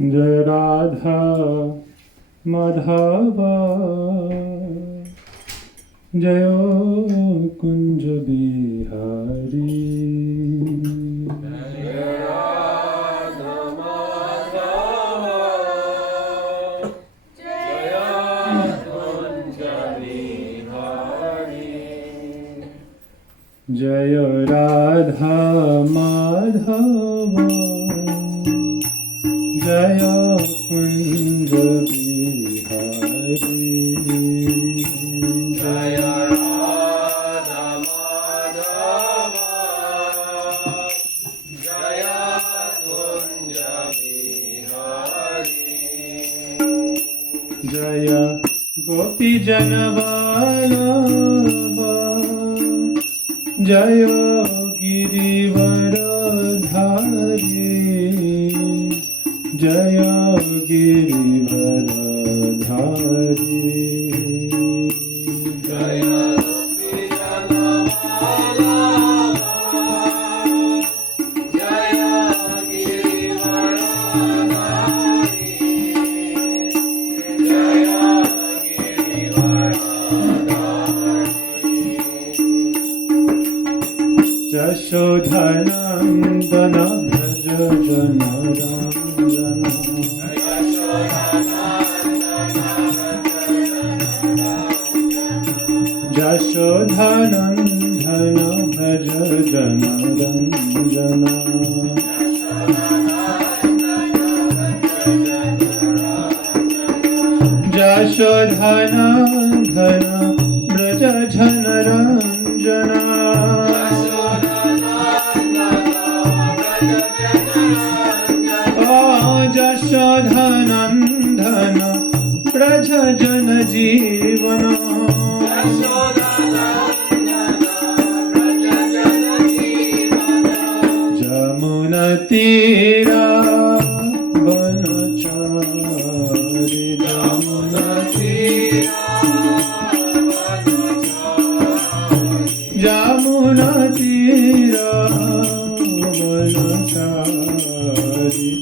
Jai Radha Madhava Jayo Kunj Bihari. Jai Radha Madhava Jaya Kunj Bihari. Jaya Radha Madhava Jaya Kunja Bihari. Jaya Gopi Janavallabha Jaya Girivaradhari Jaya Girivaradhari. Jaya Gopi Janavallabha Jaya Girivaradhari Jaya Girivaradhari. Jashodhanandana Bhaja Janaranjana Jashodhanandana Bhaja Janaranjana Jashodhanandana Bhaja Janaranjana Jashodhanandana Braja Jana Jivana Jamuna Tira Vanachari Jamuna Tira Jamuna Tira Vanachari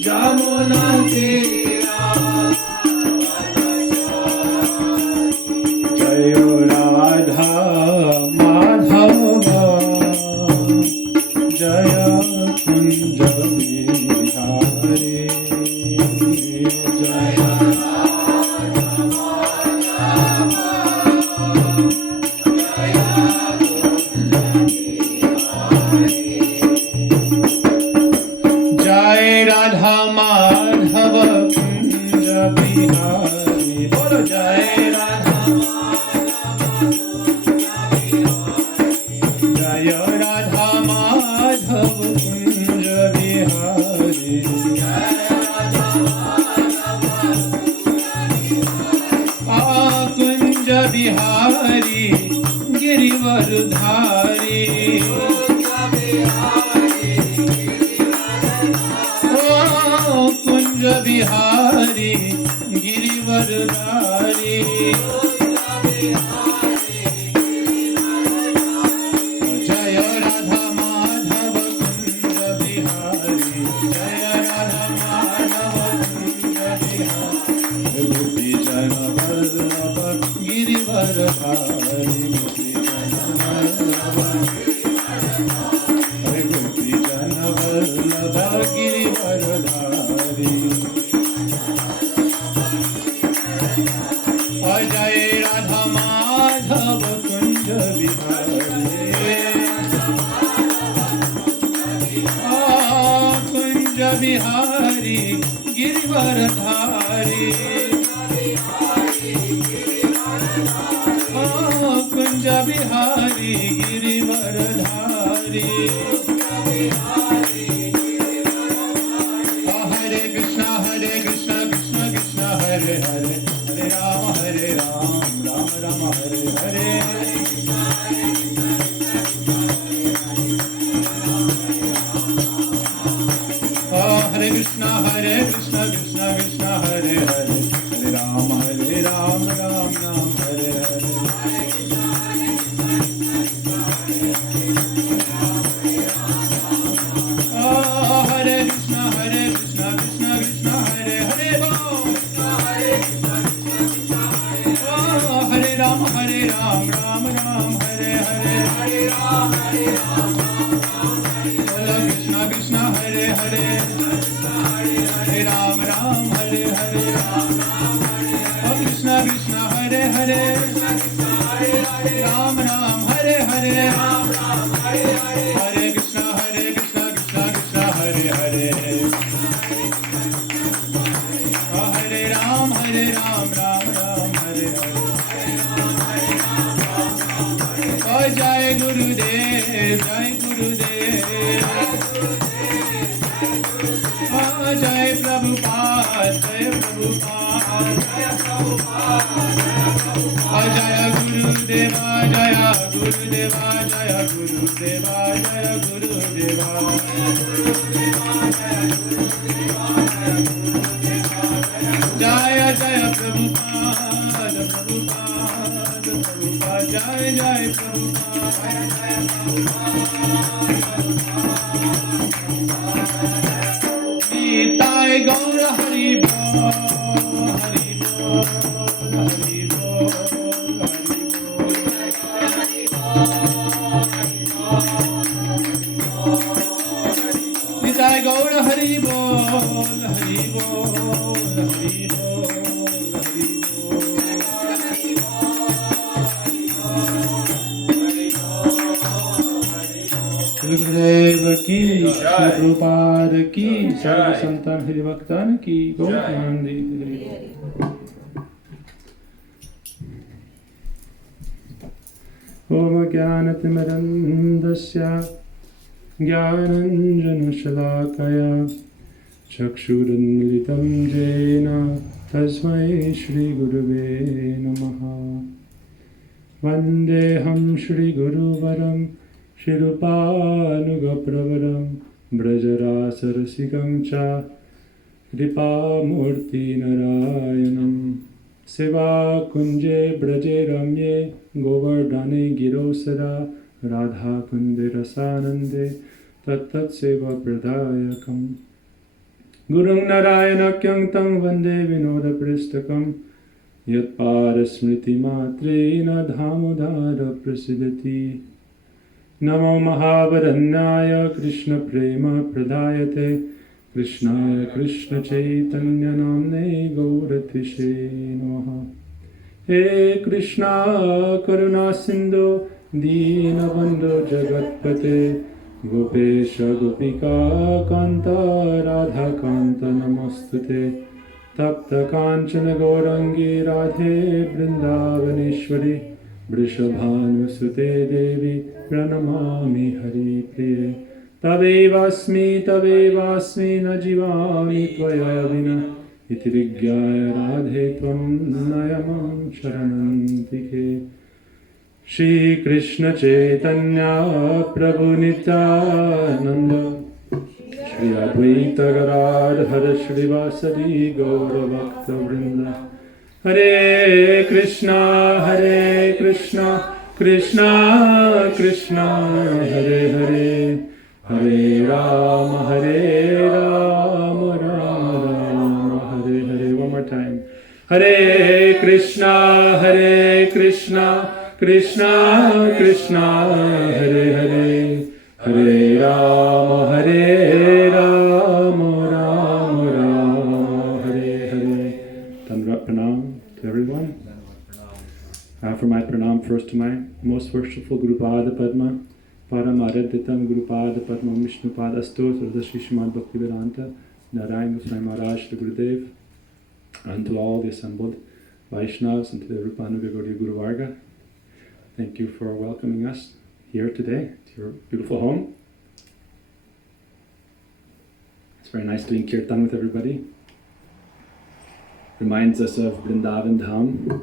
Jamuna Tira Jayo Radha Madhava Jaya Kunj Bihari. Jaya Jai Radha Madhava Kunj Bihari. Bolo Jai Radha Jaya Radha Madhav Kunj Bihari. Kunj Bihari Girivardhari. Kunj Bihari Girivardhari. Jaya Radha Madhava Kunj Bihari. Jaya Radha Madhava Kunj Bihari. Gopi Jana Vallabha Girivardhari. Gopi Jana Vallabha Gopi Jana Vallabha Girivardhari. Jai Radha Madhava Kunj Bihari. Kunj Bihari Girivardhari. Kunj Bihari Girivardhari. Hare Krishna Krishna Krishna Hare Hare Hare Ram Ram Ram Hare Hare. Hare Krishna Krishna Krishna Hare Hare Hare Ram Ram Ram Hare Hare. Hare Krishna Krishna Krishna Hare Hare Hare Ram, Ram Ram, Hare Hare. Bolo Krishna Krishna, Hare Hare. Hare Ram, Hare Hare. Oh Krishna Krishna, Hare Hare. Ram Ram, Hare Hare. Hare Krishna, Krishna Krishna, Hare Hare. Hare Ram, Ram Ram, Hare Hare. Oh Jai Gurudev, Jai Gurudev. Oh Jai Prabhupada, Jai Prabhupada. Oh Jaya Gurudeva, Jaya Gurudeva, Jaya Gurudeva, Jaya Gurudeva. Jaya Jaya Prabhupada, Prabhupada, Prabhupada, Jaya Jaya Prabhupada. Nitai Gaura Hari Bol, Hari Bol, Hari Bol, Hari Bol. Nitai Gaura Hari Bol, Hari Bol, Hari Bol, Hari Shri Gurudev ki, Shri Prabhupada ki, Sarva Santan Hari Bhaktan ki, Gaurandi Hari. Om Jnanatimirandasya Jnananjana-shalakaya Chakshurunmilitam Jena Tasmai Shri Gurave Namaha. Vandeham Shri Guruvaram Shirupanugapravaram Brajarasarasikam cha Kripamurti Narayanam Seva Kunje Braje Ramye Govardhane Girosara Radha Kunde Rasanande Tattat Seva Pradayakam Gurung Narayanakyam Tam Vande Vinoda Pristakam Yat Parasmriti Matrena Dhamodara Prasidati Namo Mahavadanyaya Krishna Prema Pradayate Krishnaya Krishna Chaitanya Namne Gauratishe Namaha. He Krishna Karuna Sindhu Deenabandhu Jagatpate Gopesha Gopika Kanta Radha Kanta Namostute Tapta Kanchana Gaurangi Radhe Vrindavaneshwari Vrishabhanusute Devi Pranamami Hari Priye Tavevasmi Najivami Tvaya Vina Itirigyaya Radhe Tvam Nayamam Sharanantike Shri Krishna Chaitanya Prabhu Nityananda Shri Advaita Gadadhara Shrivasadi Gaura Bhakta Vrinda Hare Krishna Krishna Krishna Hare Hare Hare Rama Rama Rama Hare Hare. One more time. Hare Krishna Krishna Krishna Hare Hare Hare Rama Rama Rama Hare Hare. Dandavata Pranam to everyone. For my pranam first to my most worshipful Guru Pada Padma, Paramaradhitam Guru Pada Padma Vishnu Pada Stotra Shri Srimad Bhaktivedanta Narayana Swami Maharaj to Gurudev, and to all the assembled Vaishnavas and to the Rupanuga Gaudiya Guru Varga. Thank you for welcoming us here today to your beautiful home. It's very nice doing kirtan with everybody. Reminds us of Vrindavan Dham.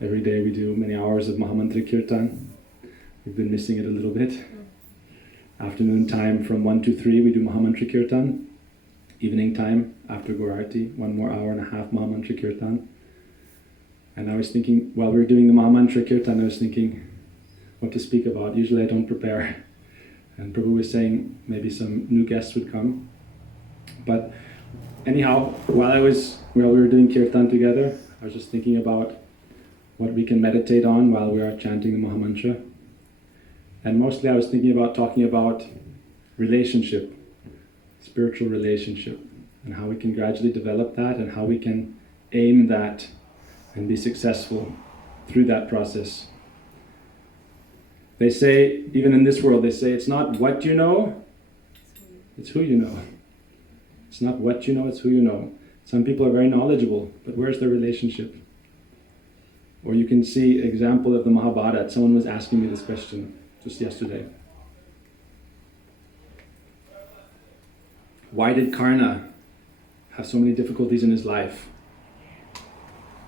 Every day we do many hours of Mahamantra Kirtan. We've been missing it a little bit. Afternoon time from 1 to 3 we do Mahamantra Kirtan. Evening time after Gaurarti, 1 more hour and a half Mahamantra Kirtan. And I was thinking, while we were doing the Mahamantra Kirtan, I was thinking what to speak about. Usually I don't prepare. And Prabhu was saying maybe some new guests would come. But anyhow, while we were doing kirtan together, I was just thinking about what we can meditate on while we are chanting the Mahamantra. And mostly I was thinking about talking about relationship, spiritual relationship, and how we can gradually develop that and how we can aim that and be successful through that process. They say, even in this world, they say it's not what you know, it's who you know. It's not what you know, it's who you know. Some people are very knowledgeable, but where's their relationship? Or you can see example of the Mahabharata. Someone was asking me this question just yesterday. Why did Karna have so many difficulties in his life?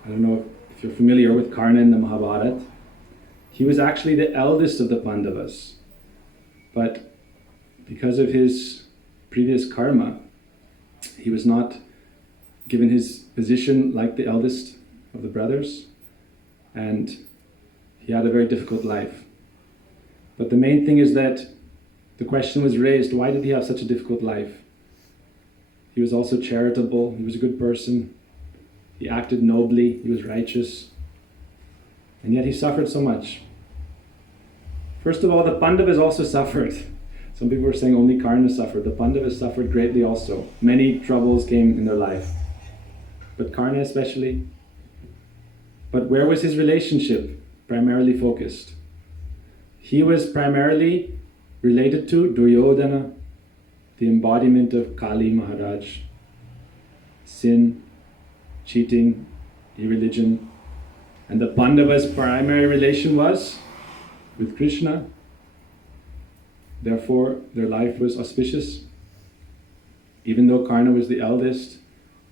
I don't know if you're familiar with Karna in the Mahabharata. He was actually the eldest of the Pandavas. But because of his previous karma, he was not given his position like the eldest of the brothers, and he had a very difficult life. But the main thing is that the question was raised, why did he have such a difficult life? He was also charitable, he was a good person, he acted nobly, he was righteous, and yet he suffered so much. First of all, the Pandavas also suffered. Some people were saying only Karna suffered. The Pandavas suffered greatly also. Many troubles came in their life. But Karna especially. But where was his relationship primarily focused? He was primarily related to Duryodhana, the embodiment of Kali Maharaj. Sin, cheating, irreligion. And the Pandavas' primary relation was with Krishna. Therefore, their life was auspicious. Even though Karna was the eldest,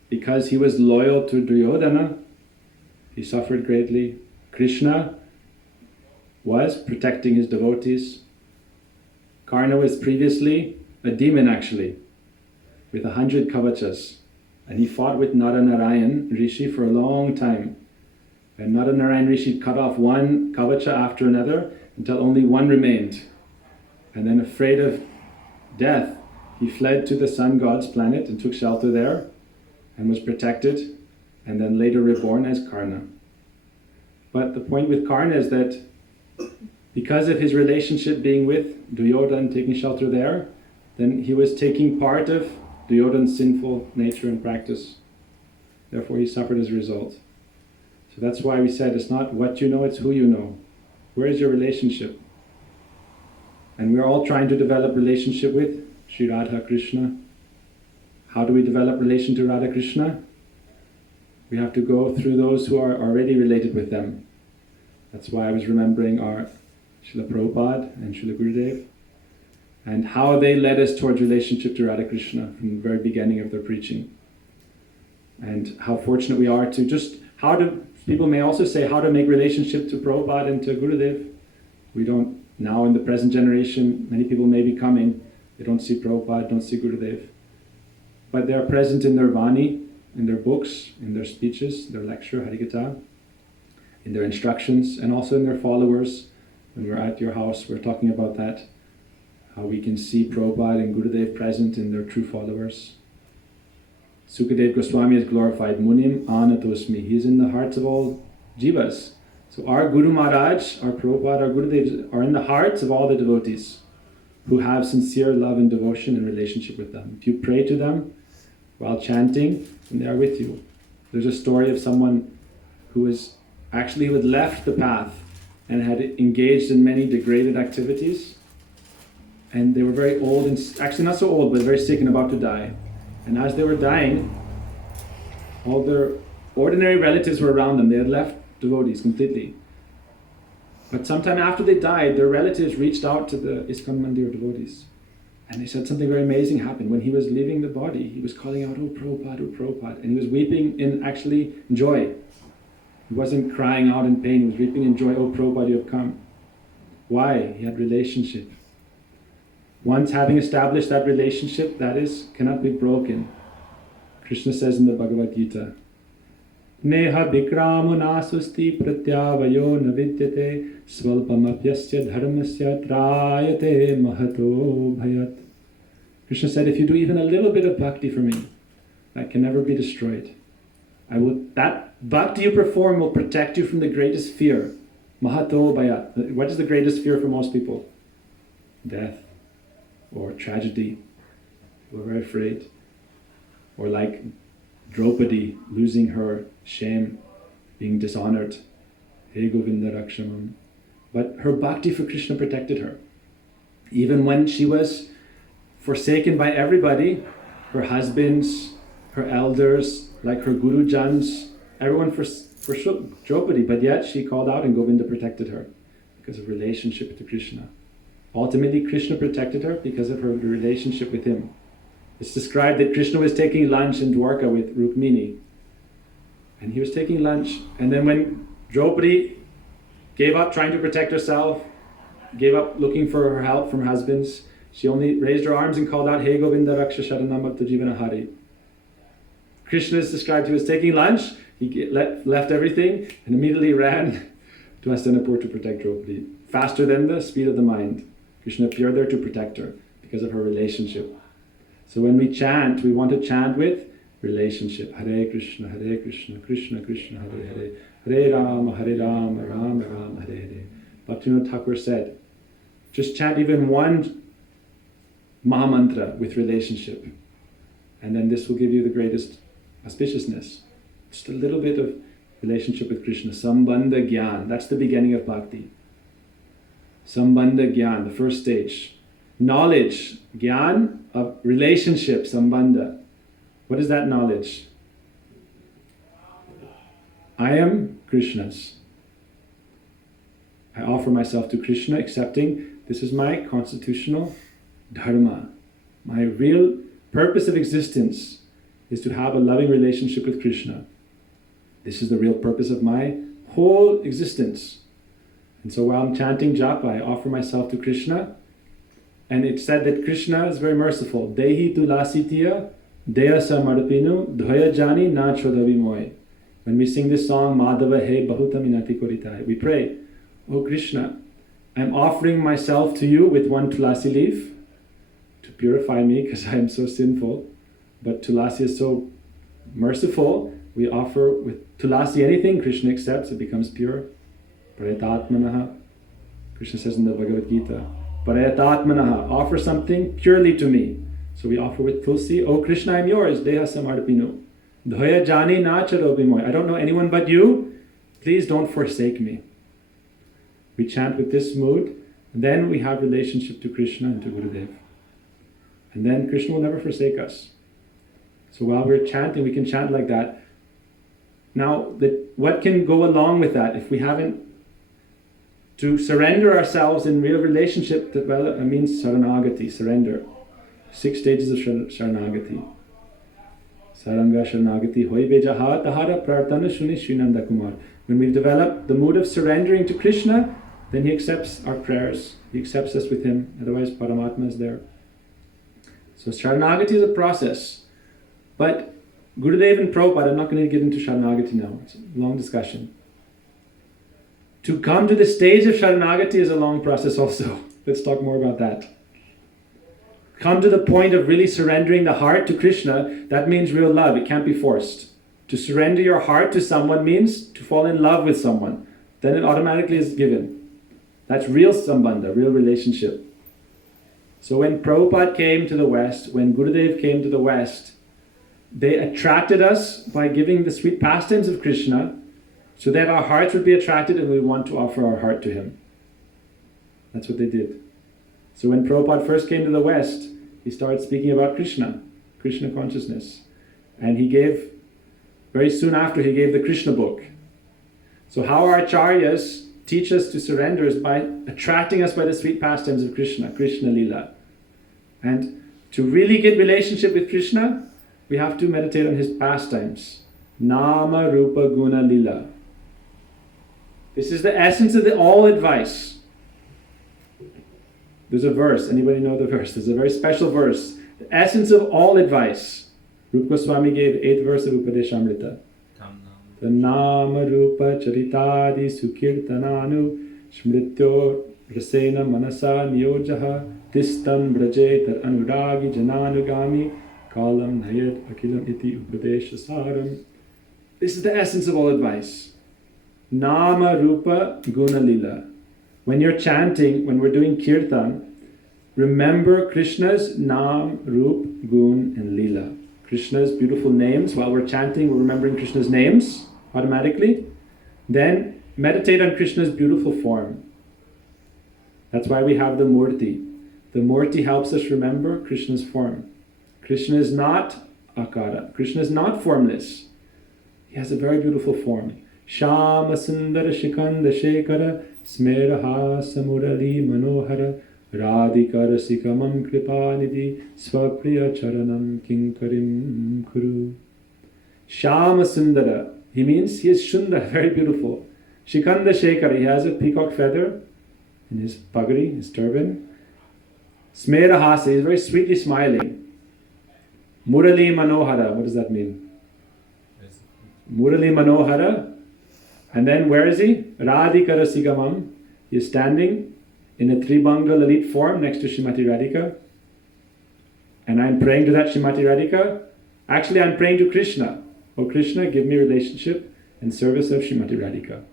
because he was loyal to Duryodhana, he suffered greatly. Krishna was protecting his devotees. Karna was previously a demon actually, with 100 kavachas. And he fought with Nara-Narayan Rishi for a long time. And Nara-Narayan Rishi cut off one kavacha after another until only one remained. And then afraid of death, he fled to the sun god's planet and took shelter there and was protected and then later reborn as Karna. But the point with Karna is that because of his relationship being with Duryodhana, taking shelter there, then he was taking part of Duryodhana's sinful nature and practice. Therefore he suffered as a result. So that's why we said it's not what you know, it's who you know. Where is your relationship? And we're all trying to develop relationship with Sri Radha-Krsna. How do we develop relation to Radha-Krsna? We have to go through those who are already related with them. That's why I was remembering our Srila Prabhupada and Srila Gurudev, and how they led us towards relationship to Radha-Krsna from the very beginning of their preaching. And how fortunate we are to people may also say how to make relationship to Prabhupada and to Gurudev. We don't, now in the present generation, many people may be coming, they don't see Prabhupada, don't see Gurudev. But they are present in their Vani, in their books, in their speeches, their lecture, Harikatha, in their instructions, and also in their followers. When we're at your house, we're talking about that, how we can see Prabhupada and Gurudev present in their true followers. Sukadev Goswami is glorified, Munim Anatosmi. He is in the hearts of all jivas. So our Guru Maharaj, our Prabhupada, our Gurudev are in the hearts of all the devotees who have sincere love and devotion and relationship with them. If you pray to them while chanting, then they are with you. There's a story of someone who had left the path and had engaged in many degraded activities. And they were very old, and actually not so old, but very sick and about to die. And as they were dying, all their ordinary relatives were around them. They had left devotees completely. But sometime after they died, their relatives reached out to the ISKCON Mandir devotees. And they said something very amazing happened. When he was leaving the body, he was calling out, "Oh Prabhupada, oh Prabhupada." And he was weeping in actually joy. He wasn't crying out in pain, he was weeping in joy, "Oh Prabhupada, you have come." Why? He had relationship. Once having established that relationship, that cannot be broken. Krishna says in the Bhagavad Gita, Neha Vikramo Nasusti Pratyavayo Navidyate Svalpamapyasya Dharmasya Trayate Mahato Bhayat. Krishna said, if you do even a little bit of bhakti for me, that can never be destroyed. That bhakti you perform will protect you from the greatest fear. Mahato Bhayat. What is the greatest fear for most people? Death or tragedy. People are very afraid. Or like Draupadi, losing her shame, being dishonored. He Govinda Rakshamam. But her bhakti for Krishna protected her. Even when she was forsaken by everybody, her husbands, her elders, like her Guru Jans, everyone forsook Draupadi, but yet she called out and Govinda protected her because of relationship to Krishna. Ultimately, Krishna protected her because of her relationship with him. It's described that Krishna was taking lunch in Dwarka with Rukmini. And he was taking lunch, and then when Draupadi gave up trying to protect herself, gave up looking for her help from husbands, she only raised her arms and called out, Hey Govinda Raksha Sharanam Bhakta Jivana Hari. Krishna is described, he was taking lunch, he left everything and immediately ran to Hastinapur to protect Draupadi. Faster than the speed of the mind. Krishna appeared there to protect her because of her relationship. So when we chant, we want to chant with relationship. Hare Krishna, Krishna Krishna, Hare Hare, Hare Rama, Rama Rama, Hare Hare. Bhaktivinoda Thakur said, just chant even one Mahamantra with relationship. And then this will give you the greatest auspiciousness. Just a little bit of relationship with Krishna. Sambandha Gyan. That's the beginning of bhakti. Sambandha Gyan, the first stage. Knowledge, Gyan, of relationship, Sambandha. What is that knowledge? I am Krishna's. I offer myself to Krishna, accepting this is my constitutional dharma. My real purpose of existence is to have a loving relationship with Krishna. This is the real purpose of my whole existence. And so while I'm chanting japa, I offer myself to Krishna. And it's said that Krishna is very merciful. Dehi tulasitiya, deya samarpinu, dhoya jani na chodavimoy. When we sing this song, Madhava he bahuta minati koritai, we pray, Oh Krishna, I'm offering myself to you with one tulasi leaf to purify me because I am so sinful. But tulasi is so merciful, we offer with tulasi anything Krishna accepts, it becomes pure. Prayatatmanaha. Krishna says in the Bhagavad Gita, Prayatatmanaha, offer something purely to me. So we offer with tulsi, Oh Krishna, I'm yours, deha samarpinu. Dhoya jani na charobimoy. I don't know anyone but you, please don't forsake me. We chant with this mood, and then we have relationship to Krishna and to Gurudev. And then Krishna will never forsake us. So while we're chanting, we can chant like that. Now, what can go along with that if we haven't? To surrender ourselves in real relationship, it means saranagati, surrender. 6 stages of saranagati. Saranga saranagati hoibe jaha tahara prartana shuni srinanda kumar. When we've developed the mood of surrendering to Krishna, then he accepts our prayers. He accepts us with him. Otherwise, Paramatma is there. So Sharanagati is a process. But Gurudev and Prabhupada, I'm not going to get into Sharanagati now. It's a long discussion. To come to the stage of Sharanagati is a long process also. Let's talk more about that. Come to the point of really surrendering the heart to Krishna, that means real love. It can't be forced. To surrender your heart to someone means to fall in love with someone. Then it automatically is given. That's real sambandha, real relationship. So when Prabhupada came to the West, when Gurudev came to the West, they attracted us by giving the sweet pastimes of Krishna so that our hearts would be attracted and we want to offer our heart to him. That's what they did. So when Prabhupada first came to the West, he started speaking about Krishna consciousness. And he gave, very soon after, he gave the Krishna book. So how our acharyas teach us to surrender is by attracting us by the sweet pastimes of Krishna Lila. And to really get relationship with Krishna, we have to meditate on his pastimes. Nama Rupa Guna Lila. This is the essence of the all advice. There's a verse, anybody know the verse? There's a very special verse. The essence of all advice. Rupa Goswami gave 8th verse of Upadeshamrita. The Nama Rupa Charitadi Sukirtananu Smrityo Rasena Manasa Niyojaha Tistam Braje Tar Anuragi Jananugami kalam nayat akilam iti upadeshasaram. This is the essence of all advice. Nama Rupa Guna Lila. When you're chanting, when we're doing kirtan, remember Krishna's Nam, Rup, Gun and Lila. Krishna's beautiful names. While we're chanting, we're remembering Krishna's names automatically. Then meditate on Krishna's beautiful form. That's why we have the Murti. The Murti helps us remember Krishna's form. Krishna is not akara. Krishna is not formless. He has a very beautiful form. Shama Sundara Shikanda Shekara Smeraha Samurali Manohara Radha-Krsna Kripanidhi Swapriya Charanam Kinkarim Kuru. Shama Sundara. He means he is Shundara, very beautiful. Shikanda Shekara. He has a peacock feather in his pagadi, his turban. Smerahasa. He is very sweetly smiling. Murali Manohara. What does that mean? Murali Manohara. And then where is he? Radha-Krsna. He is standing in a Tribanga Lalit form next to Srimati Radhika. And I'm praying to that Srimati Radhika. Actually, I'm praying to Krishna. Oh Krishna, give me relationship and service of Srimati Radhika.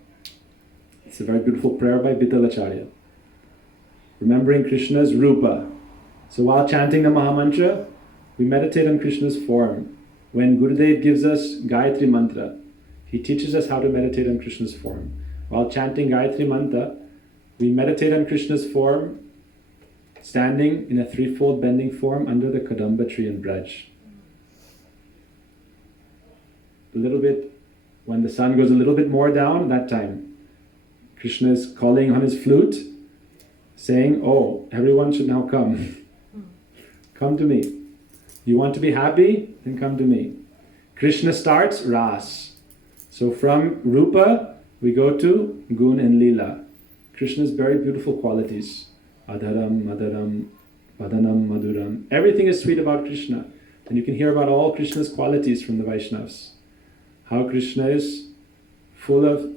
It's a very beautiful prayer by Vittalacharya. Remembering Krishna's Rupa. So while chanting the Mahamantra, we meditate on Krishna's form. When Gurudev gives us Gayatri Mantra, he teaches us how to meditate on Krishna's form. While chanting Gayatri Mantra, we meditate on Krishna's form, standing in a threefold bending form under the Kadamba tree in Braj. A little bit, when the sun goes a little bit more down, that time, Krishna is calling on his flute, saying, oh, everyone should now come. Come to me. You want to be happy? Then come to me. Krishna starts Ras. So from Rupa, we go to Gun and Lila. Krishna's very beautiful qualities. Adharam, Madharam, Vadanam, Madhuram. Everything is sweet about Krishna. And you can hear about all Krishna's qualities from the Vaishnavas. How Krishna is full of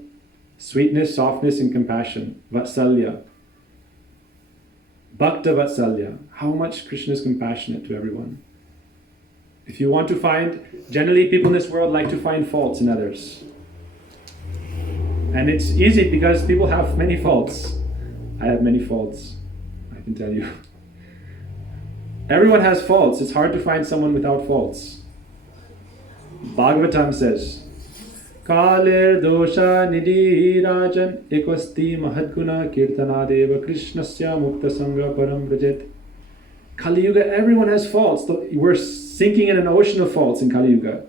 sweetness, softness and compassion. Vatsalya. Bhakta Vatsalya. How much Krishna is compassionate to everyone. If you want to find, generally people in this world like to find faults in others. And it's easy because people have many faults. I have many faults, I can tell you. Everyone has faults. It's hard to find someone without faults. Bhagavatam says, Kaler dosha nidhi rajan ekvasti mahadguna kirtanadeva krishnasya mukta sangha param vrajet. Kali Yuga, everyone has faults. We're sinking in an ocean of faults in Kali Yuga.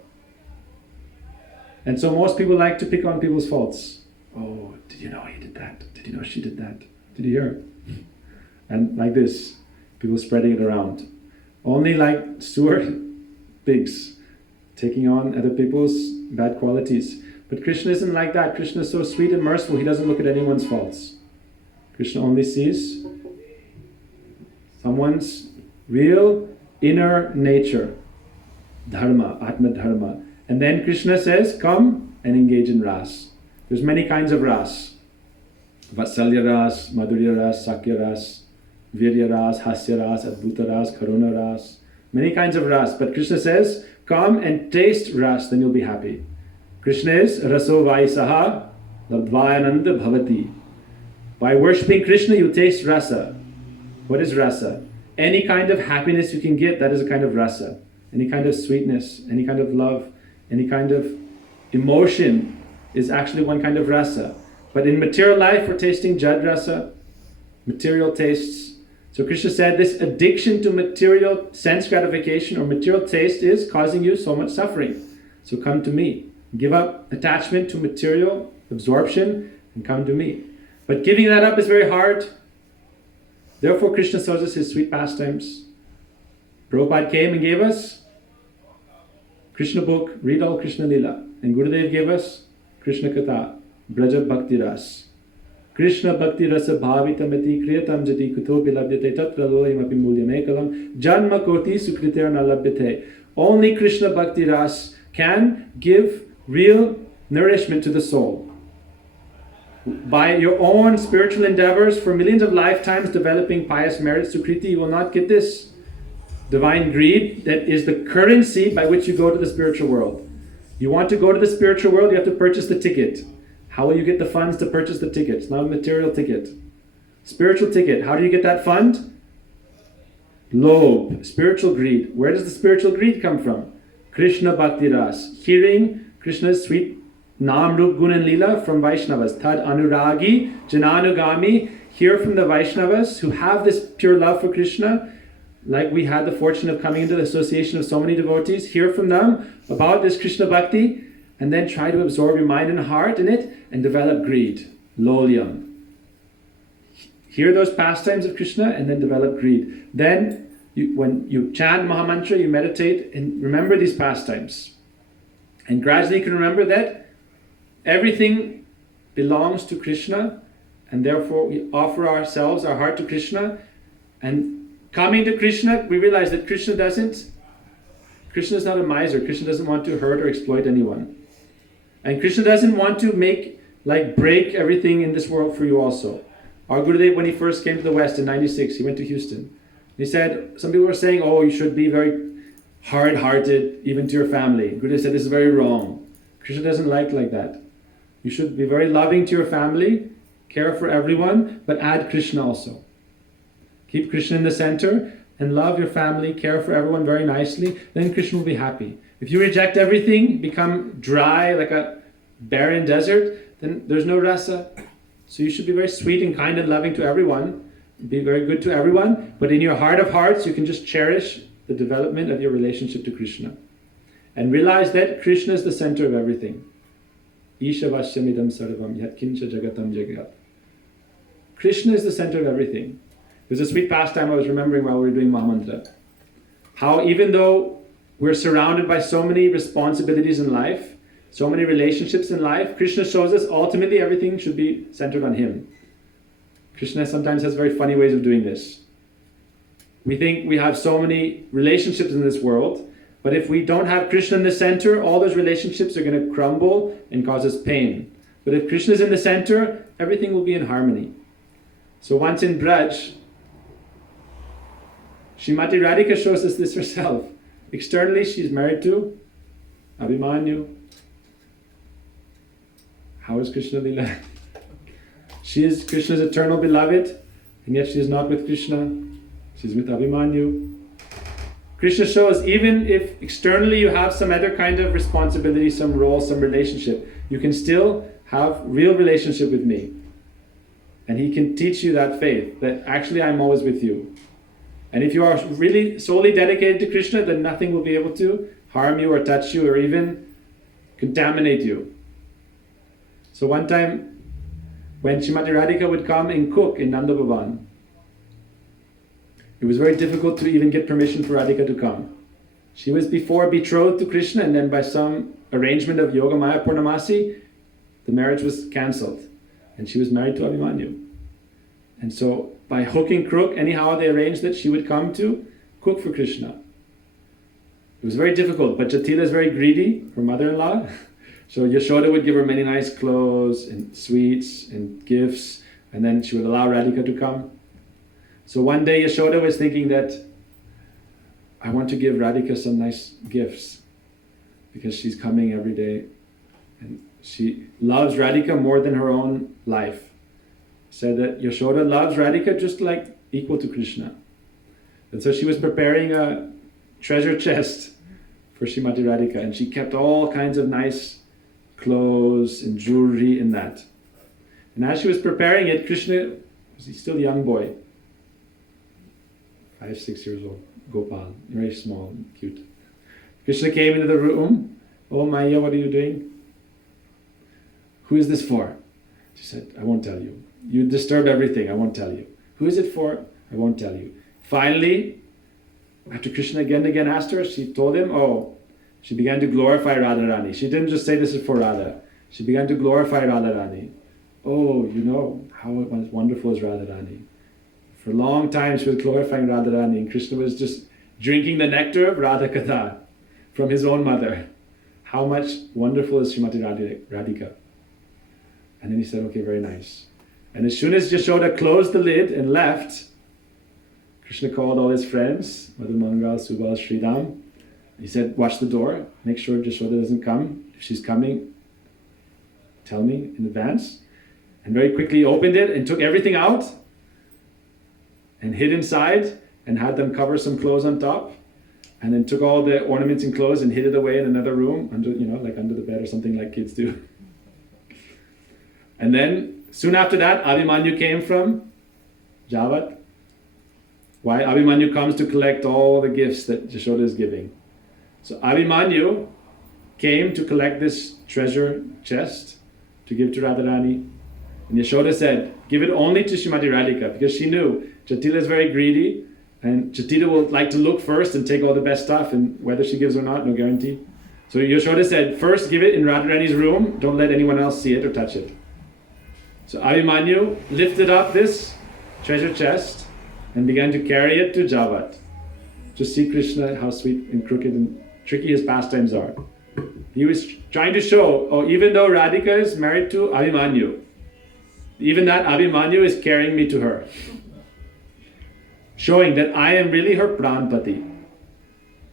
And so most people like to pick on people's faults. Oh, did you know he did that? Did you know she did that? Did you hear? And like this, people spreading it around. Only like sewer pigs, taking on other people's bad qualities. But Krishna isn't like that. Krishna is so sweet and merciful, he doesn't look at anyone's faults. Krishna only sees someone's real inner nature, dharma, atma dharma. And then Krishna says, come and engage in ras. There's many kinds of ras. Vatsalya ras, Madhurya ras, Sakya ras, Virya ras, Hasya ras, Adbhuta ras, Karuna ras. Many kinds of ras. But Krishna says, come and taste ras, then you'll be happy. Krishna is raso vaisaha labdvayananda bhavati. By worshipping Krishna, you taste rasa. What is rasa? Any kind of happiness you can get, that is a kind of rasa. Any kind of sweetness, any kind of love, any kind of emotion is actually one kind of rasa. But in material life, we're tasting jad rasa, material tastes. So Krishna said this addiction to material sense gratification or material taste is causing you so much suffering. So come to me. Give up attachment to material absorption and come to me. But giving that up is very hard. Therefore Krishna shows us his sweet pastimes. Prabhupada came and gave us Krishna book, read all Krishna Lila. And Gurudev gave us Krishna Katha, Braja Bhakti Ras. Krishna Bhakti Rasa Bhavitamati Kriyatam Jati Kutopi Labhyate Tatra Loyam Api Mulyamekalam Janma Koti Sukriterna Labhyate. Only Krishna Bhakti Ras can give real nourishment to the soul. By your own spiritual endeavors for millions of lifetimes developing pious merits, Sukriti, you will not get this. Divine greed, that is the currency by which you go to the spiritual world. You want to go to the spiritual world, you have to purchase the ticket. How will you get the funds to purchase the ticket? It's not a material ticket. Spiritual ticket. How do you get that fund? Lobe, spiritual greed. Where does the spiritual greed come from? Krishna Bhakti Ras. Hearing Krishna's sweet Nam, Rup, Gun and Leela from Vaishnavas. Tad Anuragi, Jananugami. Hear from the Vaishnavas who have this pure love for Krishna. Like we had the fortune of coming into the association of so many devotees. Hear from them about this Krishna Bhakti. And then try to absorb your mind and heart in it and develop greed. Lolyam. Hear those pastimes of Krishna and then develop greed. Then, when you chant Mahamantra, you meditate and remember these pastimes. And gradually you can remember that everything belongs to Krishna, and therefore we offer ourselves, our heart to Krishna. And coming to Krishna, we realize that Krishna is not a miser. Krishna doesn't want to hurt or exploit anyone. And Krishna doesn't want to break everything in this world for you also. Our Gurudev, when he first came to the West in 96, he went to Houston. He said, some people were saying, oh, you should be very hard-hearted, even to your family. Gurudev said, this is very wrong. Krishna doesn't like that. You should be very loving to your family, care for everyone, but add Krishna also. Keep Krishna in the center, and love your family, care for everyone very nicely, then Krishna will be happy. If you reject everything, become dry like a barren desert, then there's no rasa. So you should be very sweet and kind and loving to everyone, be very good to everyone, but in your heart of hearts, you can just cherish the development of your relationship to Krishna. And realize that Krishna is the center of everything. Isha Vashyamidam Sarvam Yat Kincha Jagatam Jagat. Krishna is the center of everything. There's a sweet pastime I was remembering while we were doing Mahamantra. How even though we're surrounded by so many responsibilities in life, so many relationships in life, Krishna shows us ultimately everything should be centered on Him. Krishna sometimes has very funny ways of doing this. We think we have so many relationships in this world, but if we don't have Krishna in the center, all those relationships are going to crumble and cause us pain. But if Krishna is in the center, everything will be in harmony. So once in Braj, Srimati Radhika shows us this herself. Externally, she's married to Abhimanyu. How is Krishna Lila? She is Krishna's eternal beloved, and yet she is not with Krishna. She's with Abhimanyu. Krishna shows even if externally you have some other kind of responsibility, some role, some relationship, you can still have real relationship with me. And He can teach you that faith, that actually I'm always with you. And if you are really solely dedicated to Krishna, then nothing will be able to harm you or touch you or even contaminate you. So one time, when Srimati Radhika would come and cook in Nanda Bhavan, it was very difficult to even get permission for Radhika to come. She was before betrothed to Krishna, and then by some arrangement of Yogamaya Purnamasi, the marriage was cancelled. And she was married to Abhimanyu. And so, by hook and crook, anyhow they arranged that she would come to cook for Krishna. It was very difficult, but Jatila is very greedy, her mother-in-law. So Yashoda would give her many nice clothes and sweets and gifts, and then she would allow Radhika to come. So one day Yashoda was thinking that, I want to give Radhika some nice gifts, because she's coming every day. And she loves Radhika more than her own life. Said that Yashoda loves Radhika just like equal to Krishna. And so she was preparing a treasure chest for Srimati Radhika, and she kept all kinds of nice clothes and jewelry in that. And as she was preparing it, Krishna was still a young boy, 5-6 years old, Gopal, very small and cute. Krishna came into the room. Oh Maya, what are you doing? Who is this for? She said, I won't tell you. You disturbed everything, I won't tell you. Who is it for? I won't tell you. Finally, after Krishna again and again asked her, she told him, she began to glorify Radharani. She didn't just say this is for Radha. She began to glorify Radharani. Oh, you know, how wonderful is Radharani. For a long time she was glorifying Radharani, and Krishna was just drinking the nectar of Radha-Krsna from his own mother. How much wonderful is Srimati Radhika. And then he said, okay, very nice. And as soon as Yashoda closed the lid and left, Krishna called all his friends, Madhumangal, Subal, Sridham. He said, watch the door, make sure Yashoda doesn't come. If she's coming, tell me in advance. And very quickly opened it and took everything out and hid inside and had them cover some clothes on top. And then took all the ornaments and clothes and hid it away in another room, under the bed or something like kids do. And then, soon after that, Abhimanyu came from Javat. Why? Abhimanyu comes to collect all the gifts that Yashoda is giving. So Abhimanyu came to collect this treasure chest to give to Radharani. And Yashoda said, give it only to Srimati Radhika, because she knew Jatila is very greedy, and Jatila will like to look first and take all the best stuff, and whether she gives or not, no guarantee. So Yashoda said, first give it in Radharani's room, don't let anyone else see it or touch it. So Abhimanyu lifted up this treasure chest and began to carry it to Javat. To see Krishna, how sweet and crooked and tricky his pastimes are. He was trying to show, even though Radhika is married to Abhimanyu, even that Abhimanyu is carrying me to her. Showing that I am really her pranpati.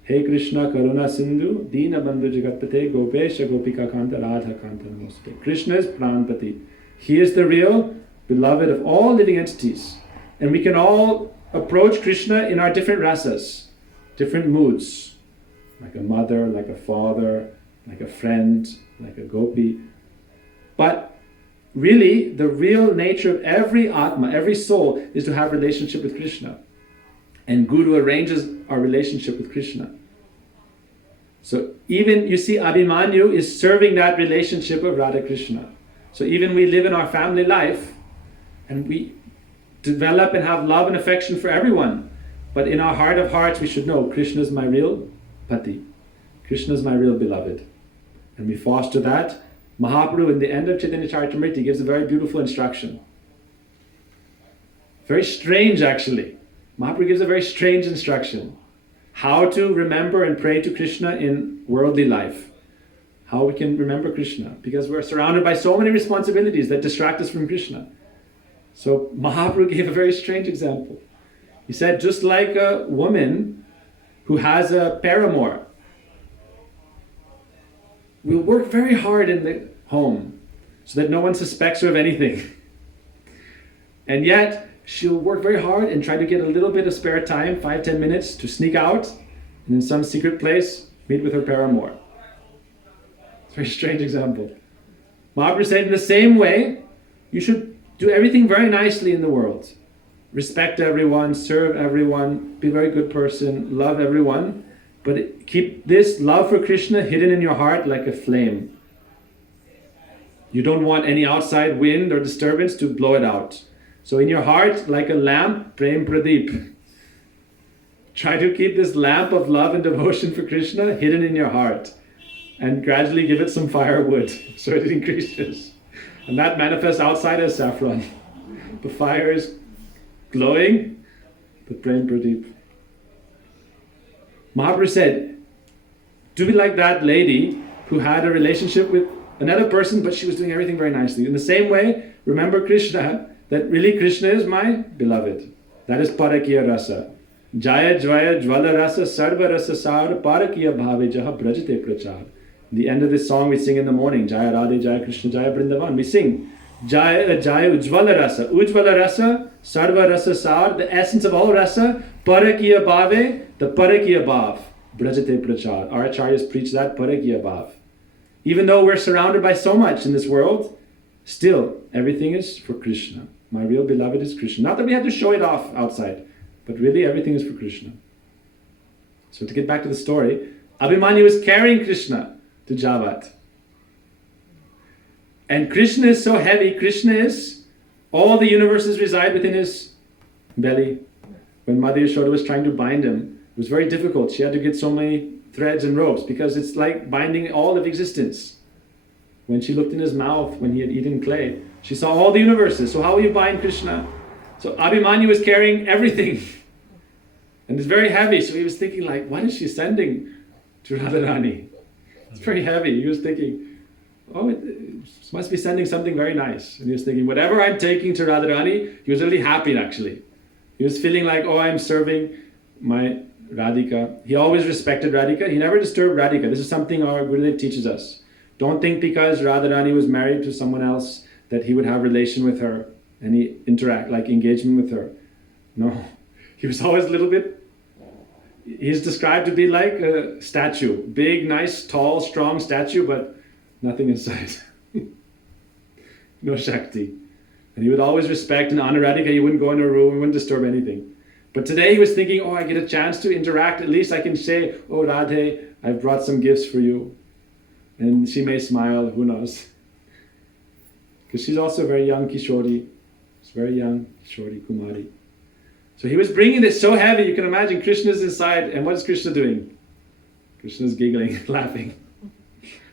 Hey Krishna Karuna Sindhu, Dina Bandhu Jagatpate, Gopesha Gopika Kanta, Radha-Kanta Namaste. Krishna is pranpati. He is the real beloved of all living entities. And we can all approach Krishna in our different rasas, different moods. Like a mother, like a father, like a friend, like a gopi. But really, the real nature of every Atma, every soul, is to have a relationship with Krishna. And Guru arranges our relationship with Krishna. So even, you see, Abhimanyu is serving that relationship of Radha-Krishna. So even we live in our family life, and we develop and have love and affection for everyone. But in our heart of hearts, we should know Krishna is my real pati. Krishna is my real beloved. And we foster that. Mahaprabhu, in the end of Chaitanya Charitamrita, gives a very beautiful instruction. Very strange, actually. Mahaprabhu gives a very strange instruction. How to remember and pray to Krishna in worldly life. How we can remember Krishna. Because we're surrounded by so many responsibilities that distract us from Krishna. So Mahaprabhu gave a very strange example. He said, just like a woman who has a paramour will work very hard in the home so that no one suspects her of anything. And yet, she'll work very hard and try to get a little bit of spare time, 5-10 minutes, to sneak out and in some secret place meet with her paramour. It's a very strange example. Mahaprabhu said, in the same way, you should do everything very nicely in the world. Respect everyone, serve everyone, be a very good person, love everyone. But keep this love for Krishna hidden in your heart like a flame. You don't want any outside wind or disturbance to blow it out. So in your heart, like a lamp, Prem Pradeep. Try to keep this lamp of love and devotion for Krishna hidden in your heart. And gradually give it some firewood so it increases. And that manifests outside as saffron. The fire is glowing, the Prem Pradeep. Mahaprabhu said, do be like that lady who had a relationship with another person, but she was doing everything very nicely. In the same way, remember Krishna, that really Krishna is my beloved. That is Parakiya Rasa. Jaya Jvaya Jvala Rasa Sarva Rasa Sar Parakiya Bhave Jaha Brajate Prachar. The end of this song we sing in the morning, Jaya Radhe Jaya Krishna Jaya Vrindavan. We sing Jaya Jaya Ujvala Rasa. Ujvala Rasa, Sarva Rasa Sar, the essence of all rasa, Parakiya Bhave, the Parakiya Bhav, Brajate Prachar. Our acharyas preach that, Parakiya Bhav. Even though we're surrounded by so much in this world, still everything is for Krishna. My real beloved is Krishna. Not that we have to show it off outside, but really everything is for Krishna. So to get back to the story, Abhimanyu is carrying Krishna to Javat. And Krishna is so heavy, Krishna is, all the universes reside within his belly. When Mother Yashoda was trying to bind him, it was very difficult. She had to get so many threads and ropes because it's like binding all of existence. When she looked in his mouth, when he had eaten clay, she saw all the universes. So how will you bind Krishna? So Abhimanyu was carrying everything. And it's very heavy. So he was thinking like, what is she sending to Radharani? It's very heavy. He was thinking, oh, it must be sending something very nice. And he was thinking, whatever I'm taking to Radharani, he was really happy actually. He was feeling like, oh, I'm serving my Radhika. He always respected Radhika. He never disturbed Radhika. This is something our Gurudev teaches us. Don't think because Radharani was married to someone else that he would have relation with her, any engagement with her. No. He was always a little bit, he's described to be like a statue. Big, nice, tall, strong statue, but nothing inside. No Shakti. And he would always respect and honor Radhika. He wouldn't go in her room, he wouldn't disturb anything. But today he was thinking, oh, I get a chance to interact. At least I can say, oh, Radhe, I've brought some gifts for you. And she may smile, who knows. Because she's also very young Kishori. She's very young Kishori Kumari. So he was bringing this so heavy, you can imagine Krishna's inside. And what is Krishna doing? Krishna's giggling, laughing,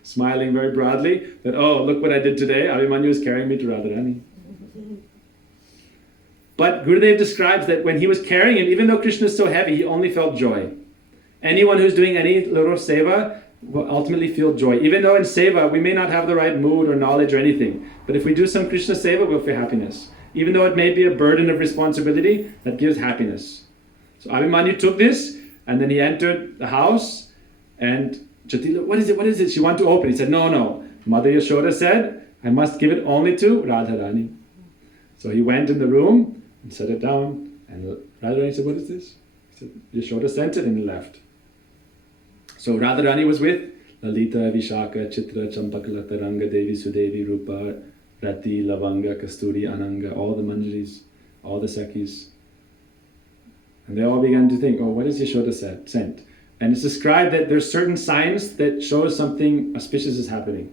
smiling very broadly. That, oh, look what I did today. Abhimanyu is carrying me to Radharani. But Gurudev describes that when he was carrying him, even though Krishna is so heavy, he only felt joy. Anyone who's doing any little seva will ultimately feel joy. Even though in seva, we may not have the right mood or knowledge or anything. But if we do some Krishna seva, we'll feel happiness. Even though it may be a burden of responsibility, that gives happiness. So Abhimanyu took this, and then he entered the house, and Jatila, what is it? She wanted to open. He said, no. Mother Yashoda said, I must give it only to Radharani. So he went in the room, and set it down, and Radharani said, what is this? He said, Yashoda sent it, and he left. So Radharani was with Lalita, Vishaka, Chitra, Champakalata, Ranga, Devi, Sudevi, Rupa, Rati, Lavanga, Kasturi, Ananga, all the Manjaris, all the Sakhis. And they all began to think, oh, what is Yashoda sent? And it's described that there's certain signs that show something auspicious is happening.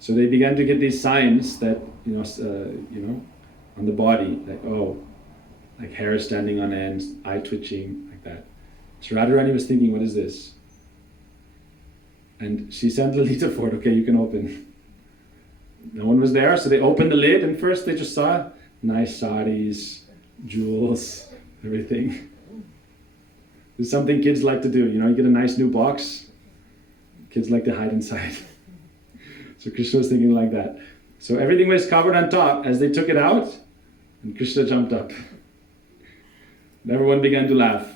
So they began to get these signs that, on the body, like hair standing on end, eye twitching, like that. So Radharani was thinking, what is this? And she sent Lalita for it, okay, you can open. No one was there, so they opened the lid, and first they just saw nice saris, jewels, everything. This is something kids like to do, you get a nice new box, kids like to hide inside. So Krishna was thinking like that. So everything was covered on top. As they took it out, and Krishna jumped up. And everyone began to laugh.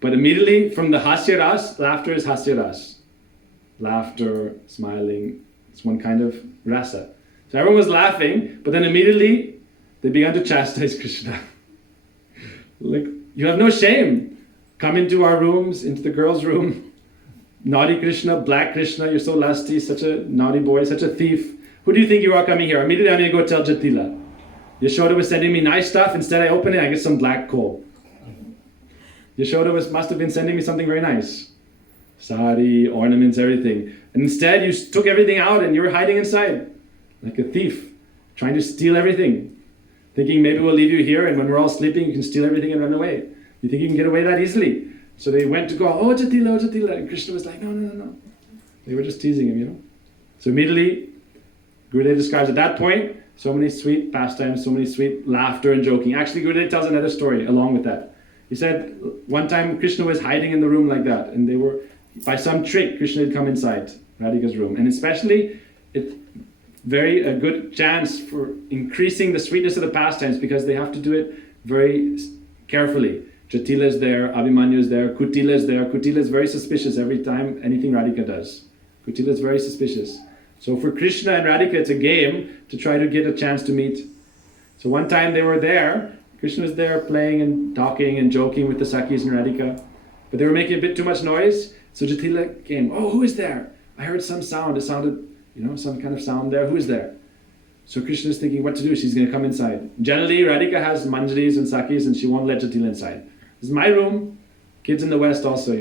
But immediately from the hasya ras, laughter is hasya ras. Laughter, smiling, it's one kind of rasa. So everyone was laughing, but then immediately they began to chastise Krishna. Like, you have no shame. Come into our rooms, into the girls' room. Naughty Krishna, black Krishna, you're so lusty, such a naughty boy, such a thief. Who do you think you are coming here? Immediately I'm going to go tell Jatila. Yashoda was sending me nice stuff. Instead I open it, I get some black coal. Yashoda must have been sending me something very nice. Sari, ornaments, everything. And instead you took everything out and you were hiding inside. Like a thief, trying to steal everything. Thinking maybe we'll leave you here and when we're all sleeping you can steal everything and run away. You think you can get away that easily? So they went to go, oh Jatila, oh Jatila. And Krishna was like, no. They were just teasing him, So immediately, Gurudev describes at that point, so many sweet pastimes, so many sweet laughter and joking. Actually, Gurudev tells another story along with that. He said one time Krishna was hiding in the room like that, and they were, by some trick, Krishna had come inside Radhika's room. And especially, it's a good chance for increasing the sweetness of the pastimes because they have to do it very carefully. Jatila is there, Abhimanyu is there, Kutila is there. Kutila is very suspicious every time anything Radhika does. Kutila is very suspicious. So for Krishna and Radhika, it's a game to try to get a chance to meet. So one time they were there, Krishna was there playing and talking and joking with the Sakhis and Radhika. But they were making a bit too much noise. So Jatila came, oh, who is there? I heard some sound. It sounded, some kind of sound there. Who is there? So Krishna is thinking what to do. She's going to come inside. Generally, Radhika has manjaris and Sakhis and she won't let Jatila inside. This is my room. Kids in the West also,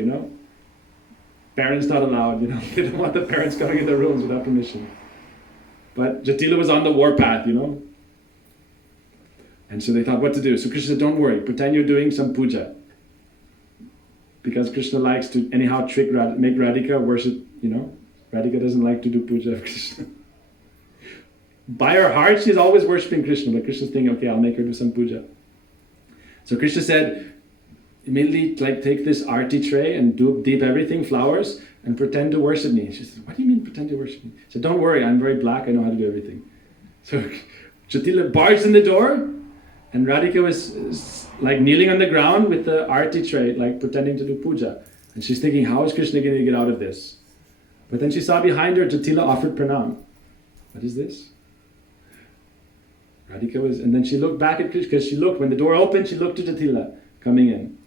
Parents not allowed, They don't want the parents coming in their rooms without permission. But Jatila was on the warpath, And so they thought what to do. So Krishna said, don't worry, pretend you're doing some puja. Because Krishna likes to anyhow make Radhika worship, Radhika doesn't like to do puja of Krishna. By her heart, she's always worshipping Krishna, but Krishna's thinking, okay, I'll make her do some puja. So Krishna said, immediately take this arti tray and deep everything, flowers, and pretend to worship me. She said, what do you mean pretend to worship me? She said, don't worry, I'm very black, I know how to do everything. So Jatila barged in the door, And Radhika was like kneeling on the ground with the arti tray, like pretending to do puja. And she's thinking, how is Krishna going to get out of this? But then she saw behind her, Jatila offered pranam. What is this? Radhika was, and then she looked back at Krishna, because she looked, when the door opened, she looked to Jatila coming in.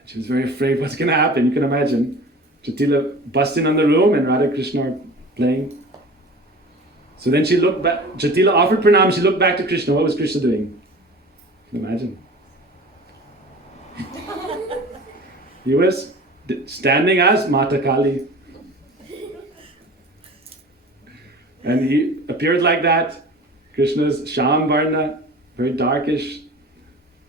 And she was very afraid, what's going to happen? You can imagine. Jatila bust in on the room and Radha-Krsna are playing. So then she looked back, Jatila offered pranam, she looked back to Krishna. What was Krishna doing? You can imagine. He was standing as Mata Kali. And he appeared like that. Krishna's Sham Varna, very darkish.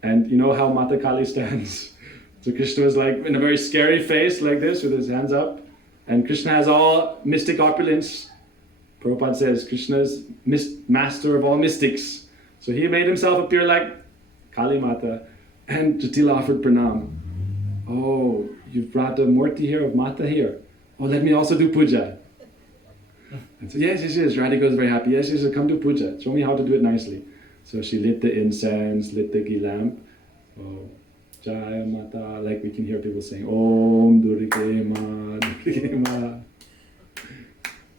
And you know how Mata Kali stands. So Krishna was like in a very scary face like this with his hands up. And Krishna has all mystic opulence. Prabhupada says Krishna's master of all mystics. So he made himself appear like Kali Mata. And Jatila offered pranam. Oh, you've brought a murti here of Mata here. Oh, let me also do puja. And so yes, Radhika was very happy. Yes, come do puja. Show me how to do it nicely. So she lit the incense, lit the ghee lamp. Oh, Jaya Mata, like we can hear people saying, Om Durge Ma, Durge Ma.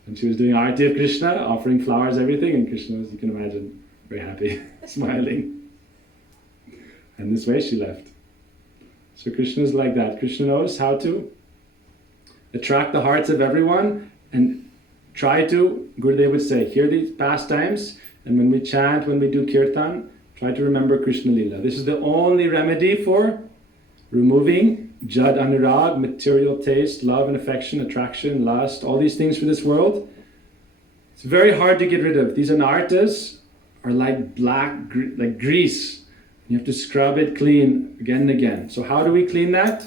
And she was doing Arati of Krishna, offering flowers, everything, and Krishna was, you can imagine, very happy, smiling. And this way she left. So Krishna is like that. Krishna knows how to attract the hearts of everyone and try to, Gurudev would say, hear these pastimes, and when we chant, when we do kirtan, try to remember Krishna Lila. This is the only remedy for removing Jad Anurag, material taste, love and affection, attraction, lust, all these things for this world. It's very hard to get rid of. These anartas are like black, like grease. You have to scrub it clean again and again. So how do we clean that?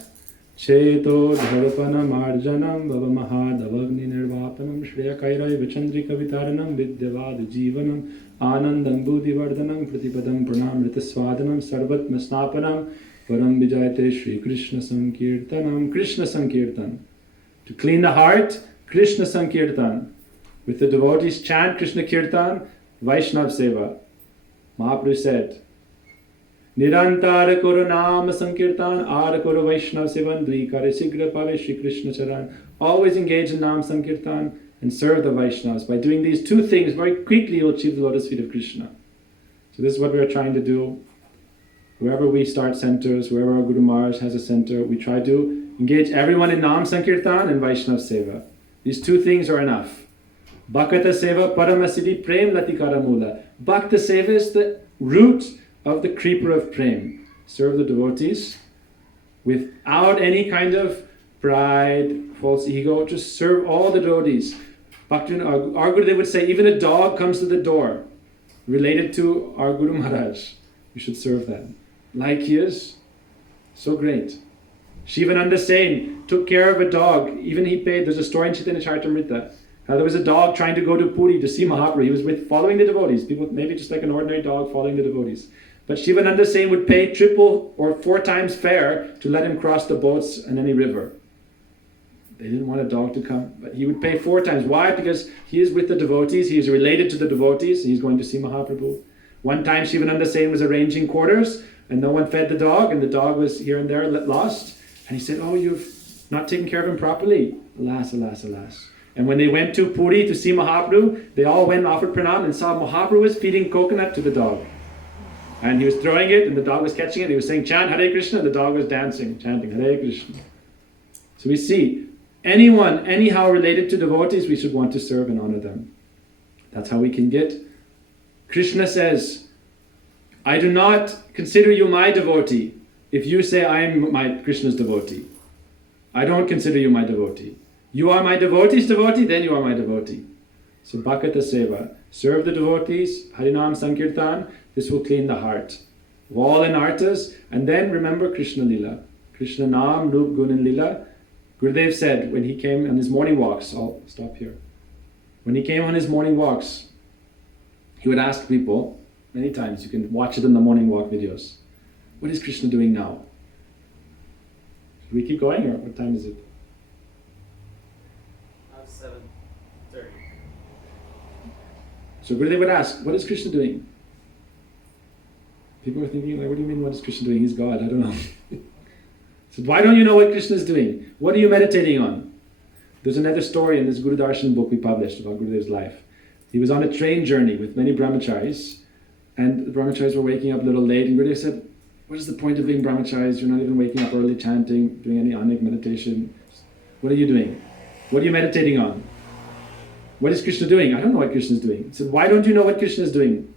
Cheto dharpanam arjanam vavamahadavagni nirvapanam shreya kairai vichandrika vitaranam vidyavad jivanam anandam buddhivardhanam pratipadam pranamrita swadanam sarvatma snapanam param vijayate Shri Krishna Sankirtanam. Krishna Sankirtan. To clean the heart, Krishna Sankirtan. With the devotees chant Krishna Kirtan, Vaishnav Seva. Mahaprabhu said, Nirantara koro nama sankirtan, ara koro Vaishnav Sevan, dvikare sigra pave Shri Krishna Charan. Always engage in Nam Sankirtan and serve the Vaishnavas. By doing these two things, very quickly you'll achieve the lotus feet of Krishna. So this is what we are trying to do. Wherever we start centers, wherever our Guru Maharaj has a center, we try to engage everyone in Nam Sankirtan and Vaishnav Seva. These two things are enough. Bhakata Seva Paramasiddhi Prem Latikara Mula. Bhakta Seva is the root of the creeper of Prem. Serve the devotees without any kind of pride, false ego. Just serve all the devotees. Bhakti, our Guru, they would say, even a dog comes to the door related to our Guru Maharaj. We should serve that. Like he is, so great. Shivananda Sen took care of a dog. Even he paid, there's a story in Chaitanya Charitamrita. There was a dog trying to go to Puri to see Mahaprabhu. He was following the devotees. People, maybe just like an ordinary dog following the devotees. But Shivananda Sen would pay triple or 4 times fare to let him cross the boats in any river. They didn't want a dog to come, but he would pay 4 times. Why? Because he is with the devotees. He is related to the devotees. He's going to see Mahaprabhu. One time Shivananda Sen was arranging quarters and no one fed the dog, and the dog was here and there lost. And he said, oh, you've not taken care of him properly. Alas, alas, alas. And when they went to Puri to see Mahaprabhu, they all went and offered pranam and saw Mahaprabhu was feeding coconut to the dog. And he was throwing it and the dog was catching it. He was saying, chant Hare Krishna, and the dog was dancing, chanting Hare Krishna. So we see, anyone, anyhow related to devotees, we should want to serve and honor them. That's how we can get. Krishna says, I do not consider you my devotee if you say I am my Krishna's devotee. I don't consider you my devotee. You are my devotee's devotee, then you are my devotee. So Bhakata Seva, serve the devotees, Harinam Sankirtan, this will clean the heart of all anartas, and then remember Krishna Lila. Krishna Nam, Rup, Gun and Lila. Gurudev said when he came on his morning walks, I'll stop here. When he came on his morning walks, he would ask people, many times, you can watch it in the morning walk videos, what is Krishna doing now? Should we keep going or what time is it? 7:30. So Gurudev would ask, what is Krishna doing? People are thinking, like, what do you mean, what is Krishna doing? He's God, I don't know. So why don't you know what Krishna is doing? What are you meditating on? There's another story in this Guru Darshan book we published about Gurudev's life. He was on a train journey with many brahmacharis, and the brahmacharis were waking up a little late, and Gurudev said, what is the point of being brahmacharis? You're not even waking up early chanting, doing any anik meditation. What are you doing? What are you meditating on? What is Krishna doing? I don't know what Krishna is doing. He said, why don't you know what Krishna is doing?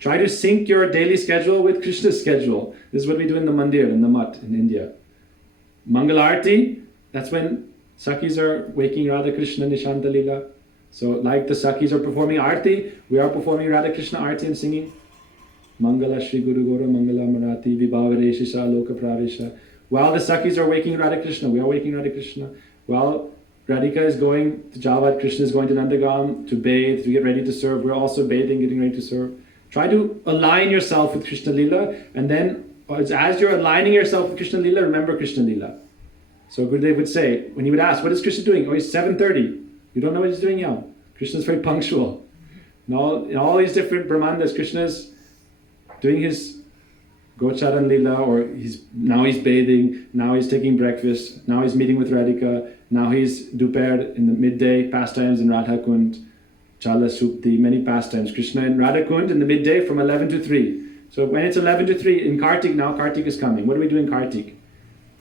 Try to sync your daily schedule with Krishna's schedule. This is what we do in the mandir, in the mat in India. Mangal Arati, that's when Sakhis are waking Radha-Krsna Nishanta Leela. So like the Sakhis are performing Arti, we are performing Radha-Krsna Arti and singing Mangala Shri Guru Gora Mangala Marati Vibhavareshisha Loka Pravesha. While the Sakhis are waking Radha-Krishna, we are waking Radha-Krishna. While Radhika is going to Javad, Krishna is going to Nandagam to bathe, to get ready to serve, we're also bathing, getting ready to serve. Try to align yourself with Krishna Leela, and then as you're aligning yourself with Krishna Leela, remember Krishna Leela. So Gurudev would say, when he would ask, what is Krishna doing? Oh, it's 7:30. You don't know what he's doing now. Krishna is very punctual. In all these different Brahmandas, Krishna is doing his Gocharan Leela, or now he's bathing, now he's taking breakfast, now he's meeting with Radhika, now he's Dupair in the midday pastimes in Radha-Kund, Chala Supti, many pastimes. Krishna in Radha-Kund in the midday from 11 to 3. So when it's 11 to 3, in Kartik now, Kartik is coming. What do we do in Kartik?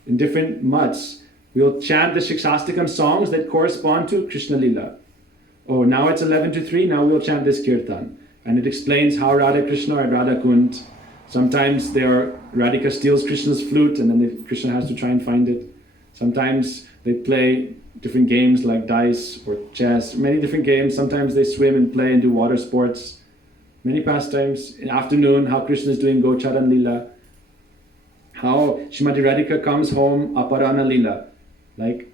In different mutts, we'll chant the Shikshastikam songs that correspond to Krishna Leela. Oh, now it's 11 to 3, now we'll chant this Kirtan. And it explains how Radha-Krishna are at Radha-Kund. Sometimes Radhika steals Krishna's flute, and then Krishna has to try and find it. Sometimes they play different games like dice or chess, many different games. Sometimes they swim and play and do water sports. Many pastimes. In afternoon, how Krishna is doing Gocharan Leela. How Shrimati Radhika comes home Aparana Leela, like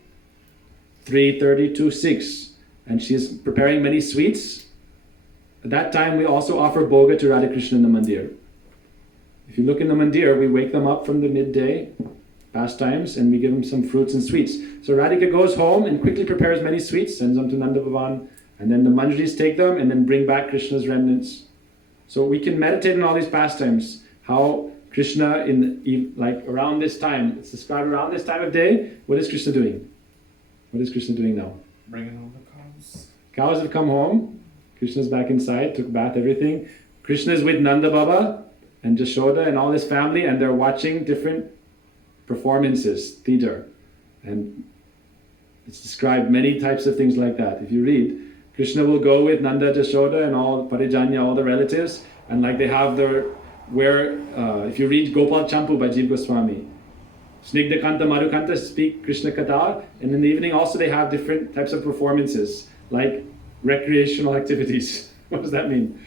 3:30 to 6. And she is preparing many sweets. At that time, we also offer Bhoga to Radha Krishna in the mandir. If you look in the mandir, we wake them up from the midday pastimes and we give them some fruits and sweets. So Radhika goes home and quickly prepares many sweets, sends them to Nanda Bhavan, and then the manjaris take them and then bring back Krishna's remnants. So we can meditate on all these pastimes. How Krishna, like around this time, it's described around this time of day, what is Krishna doing? What is Krishna doing now? Bringing home the cows. Cows have come home. Krishna's back inside, took a bath, everything. Krishna is with Nanda Baba and Jashoda and all his family, and they're watching different performances, theater. And it's described many types of things like that. If you read, Krishna will go with Nanda, Jashoda and all Parijanya, all the relatives, and like they have if you read Gopal Champu by Jiva Goswami, Snigdha Kanta, Madhukanta speak Krishna Katha, and in the evening also they have different types of performances, like recreational activities. What does that mean?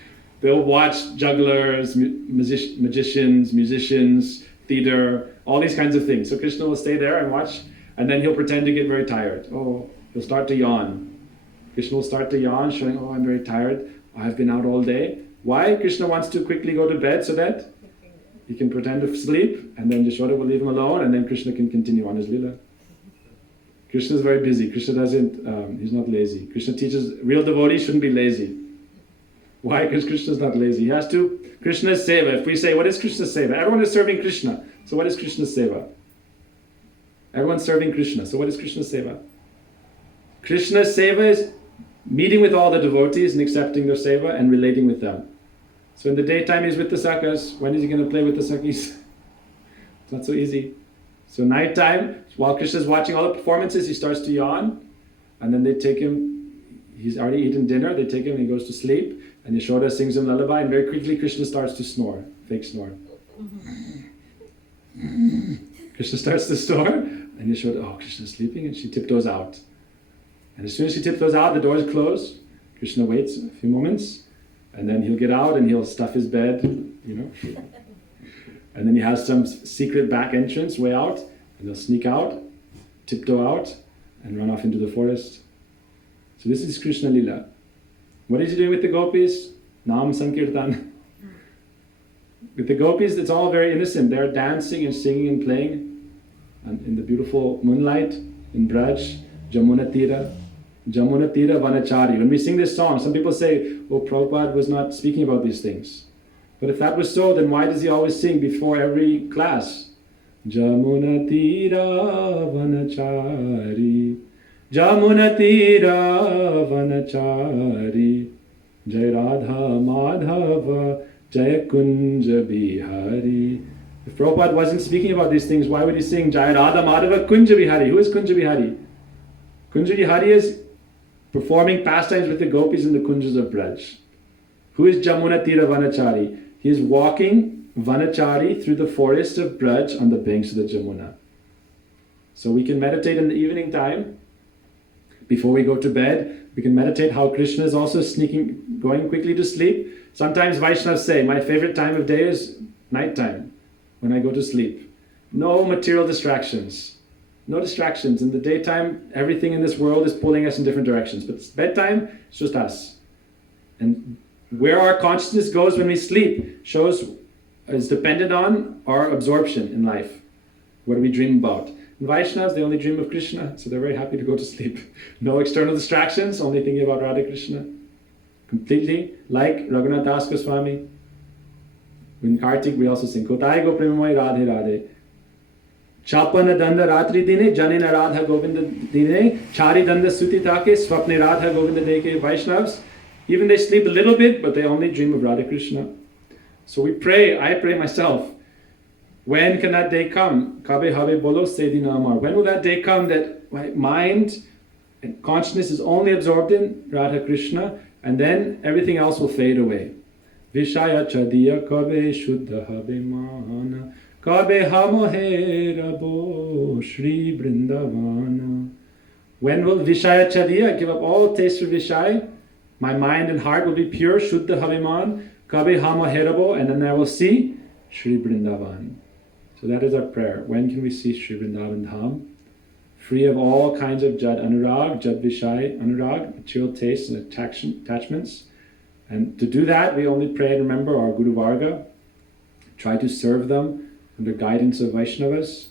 They'll watch jugglers, magicians, musicians, theater, all these kinds of things. So Krishna will stay there and watch, and then he'll pretend to get very tired. Oh, he'll start to yawn. Krishna will start to yawn, showing, oh, I'm very tired. I've been out all day. Why? Krishna wants to quickly go to bed so that he can pretend to sleep, and then Yashoda will leave him alone, and then Krishna can continue on his Leela. Krishna is very busy. Krishna doesn't, he's not lazy. Krishna teaches real devotees shouldn't be lazy. Why? Because Krishna is not lazy. He has to. Krishna's seva. If we say, what is Krishna's seva? Everyone is serving Krishna. So what is Krishna's seva? Everyone's serving Krishna. So what is Krishna's seva? Krishna's seva is meeting with all the devotees and accepting their seva and relating with them. So in the daytime he's with the sakhas. When is he going to play with the sakhis? It's not so easy. So nighttime, while Krishna is watching all the performances, he starts to yawn, and then they take him. He's already eaten dinner. They take him and he goes to sleep. And Yashoda sings him lullaby, and very quickly Krishna starts to snore, fake snore. Krishna starts to snore, and Yashoda, oh, Krishna's sleeping, and she tiptoes out. And as soon as she tiptoes out, the doors close. Krishna waits a few moments, and then he'll get out and he'll stuff his bed, And then he has some secret back entrance way out, and he'll sneak out, tiptoe out, and run off into the forest. So this is Krishna Lila. What is he doing with the gopis? Nam Sankirtan. With the gopis, it's all very innocent. They're dancing and singing and playing in the beautiful moonlight in Braj, Jamuna Tira Vanachari. When we sing this song, some people say, oh, Prabhupada was not speaking about these things. But if that was so, then why does he always sing before every class? Jamuna tira vanachari, Jamuna tira vanachari, Jai Radha Madhava, Jai Kunja Bihari. If Prabhupada wasn't speaking about these things, why would he sing Jai Radha Madhava Kunja Bihari? Who is Kunja Bihari? Kunja Bihari is performing pastimes with the gopis in the kunjas of Braj. Who is Jamuna Tira Vanachari? He is walking Vanachari through the forest of Braj on the banks of the Jamuna. So we can meditate in the evening time. Before we go to bed, we can meditate how Krishna is also going quickly to sleep. Sometimes Vaishnavas say, my favorite time of day is nighttime, when I go to sleep. No material distractions. No distractions. In the daytime, everything in this world is pulling us in different directions. But bedtime, it's just us. And where our consciousness goes when we sleep is dependent on our absorption in life. What do we dream about? In Vaishnavas, they only dream of Krishna, so they're very happy to go to sleep. No external distractions, only thinking about Radha-Krishna. Completely, like Raghunath Das Goswami. In Kartik, we also sing, Kotai go premamai Radhe Radhe. Chapana danda ratri dine, janina Radha Govinda dine, chari danda suti take, swapne Radha Govinda deke. Vaishnavas, even they sleep a little bit, but they only dream of Radha-Krishna. So we pray, I pray myself, when can that day come? Kabe habe bolo sedina amar. When will that day come that my mind and consciousness is only absorbed in Radha-Krishna, and then everything else will fade away? Vishaya chadiya kabe shuddha habe mana, kabe hamohe rabo Shri Vrindavana. When will Vishaya chadiya, give up all taste for Vishaya? My mind and heart will be pure, shuddha haviman, kabe hamohe rabo, and then I will see Shri Vrindavan. So that is our prayer. When can we see Shri Vrindavan Dham? Free of all kinds of jad anurag, jad vishai anurag, material tastes and attachments. And to do that, we only pray and remember our Guru Varga, try to serve them under guidance of Vaishnavas,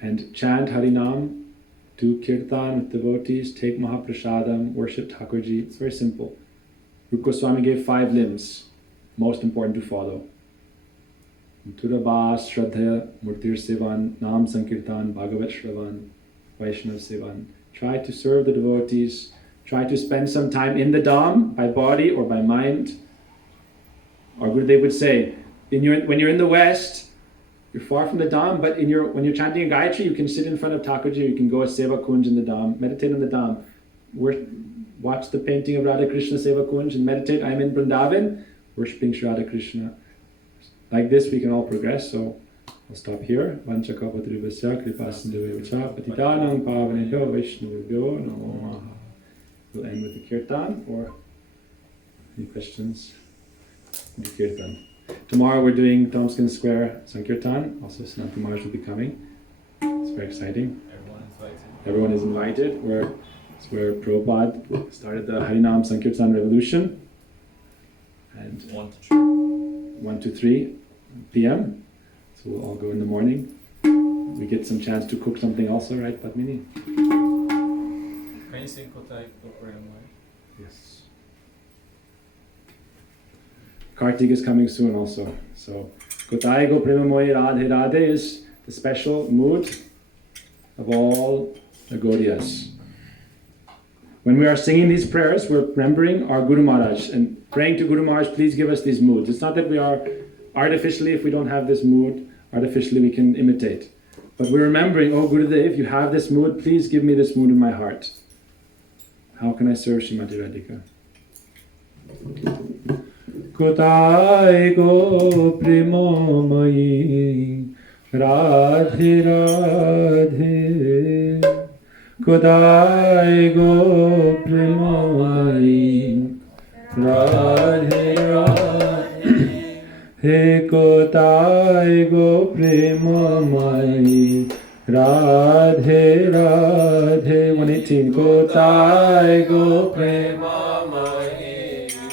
and chant Harinam, do kirtan with devotees, take Mahaprasadam, worship Thakurji. It's very simple. Rupa Goswami gave 5 limbs, most important to follow. Turabas, Shraddha, Murtir Sevan, Nam Sankirtan, Bhagavat Shravan, Vaishnav Sevan. Try to serve the devotees. Try to spend some time in the Dham, by body or by mind. Our Gurudev would say, when you're in the West, you're far from the Dham, but when you're chanting a Gayatri, you can sit in front of Thakurji, you can go a Seva Kunj in the Dham, meditate in the Dham. Watch the painting of Radha-Krishna Seva Kunj and meditate, I'm in Vrindavan, worshipping Shri Radha-Krishna. Like this, we can all progress. So I'll stop here. Vanchakapatrivasya kripasindhavya patitanam pavanebhyo vaishnavibhyo namo namaha. We'll end with the kirtan, or any questions? The kirtan. Tomorrow we're doing Tomskin Square Sankirtan. Also Sanat Kumar will be coming. It's very exciting. Everyone is invited. It's where Prabhupada started the Harinam Sankirtan revolution. And 1 to 3 p.m. So we'll all go in the morning. We get some chance to cook something also, right, Padmini? Can you sing Kotai Kopremai? Yes. Kartik is coming soon also. So Kotai Go Premamoy Radhe Radhe is the special mood of all the Gaudiyas. When we are singing these prayers, we're remembering our Guru Maharaj and praying to Guru Maharaj, please give us these moods. It's not that we are artificially, if we don't have this mood, artificially we can imitate. But we're remembering, oh Gurudev, if you have this mood, please give me this mood in my heart. How can I serve Srimati Radhika? Kotai go premamayi Radhe Radhe, Kodai go premamayi Radhe Radhe, He Kodai go premamayi Radhe Radhe. 118. Kodai go premamayi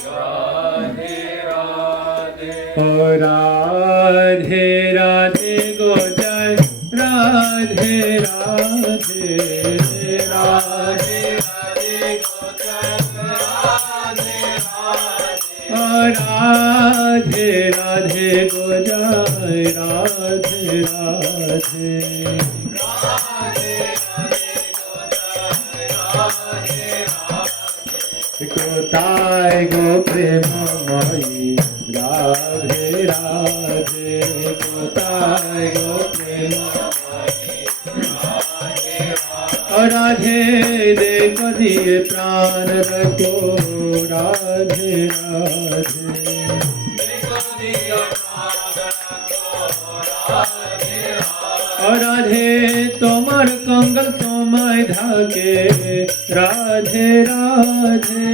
Radhe Radhe, oh Radhe Radhe Godai Radhe Radhe, Radhe Radhe Godai Radhe Radhe, oh Radhe Radhe Radhe गोजाय Radhe Radhe কোথায় গো প্রেমময়ী রাধে রাধে কোথায় গো প্রেমময়ী রাধে দেখো দিয়ে প্রাণ রখো রাধে রাধে রাধে তোমার কঙ্গল তোমায় ঢাকে রাধে রাধে